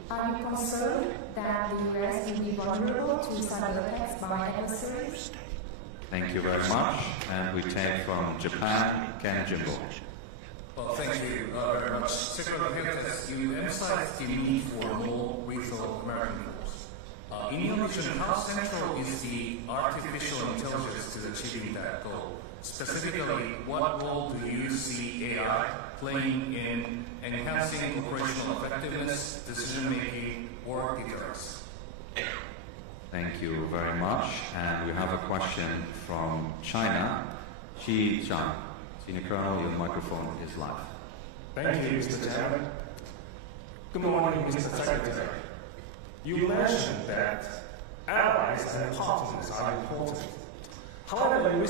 Are you concerned that the U.S. will be vulnerable to cyber attacks by adversaries? Thank you very much. And we take from Japan, Ken Jimbo. Well, thank you very much. Secretary Hegseth, you emphasized the need for more lethal American force. In your vision, how central is the artificial intelligence to achieving that goal? Specifically, what role do you see AI playing in enhancing operational effectiveness, decision-making, or deterrence? Thank you very much. And we have a question from China. Xi Zhang. Senior Colonel, your microphone is live. Thank you, Mr. Chairman. Good morning, Mr. Secretary. You mentioned that allies and partners are important. However,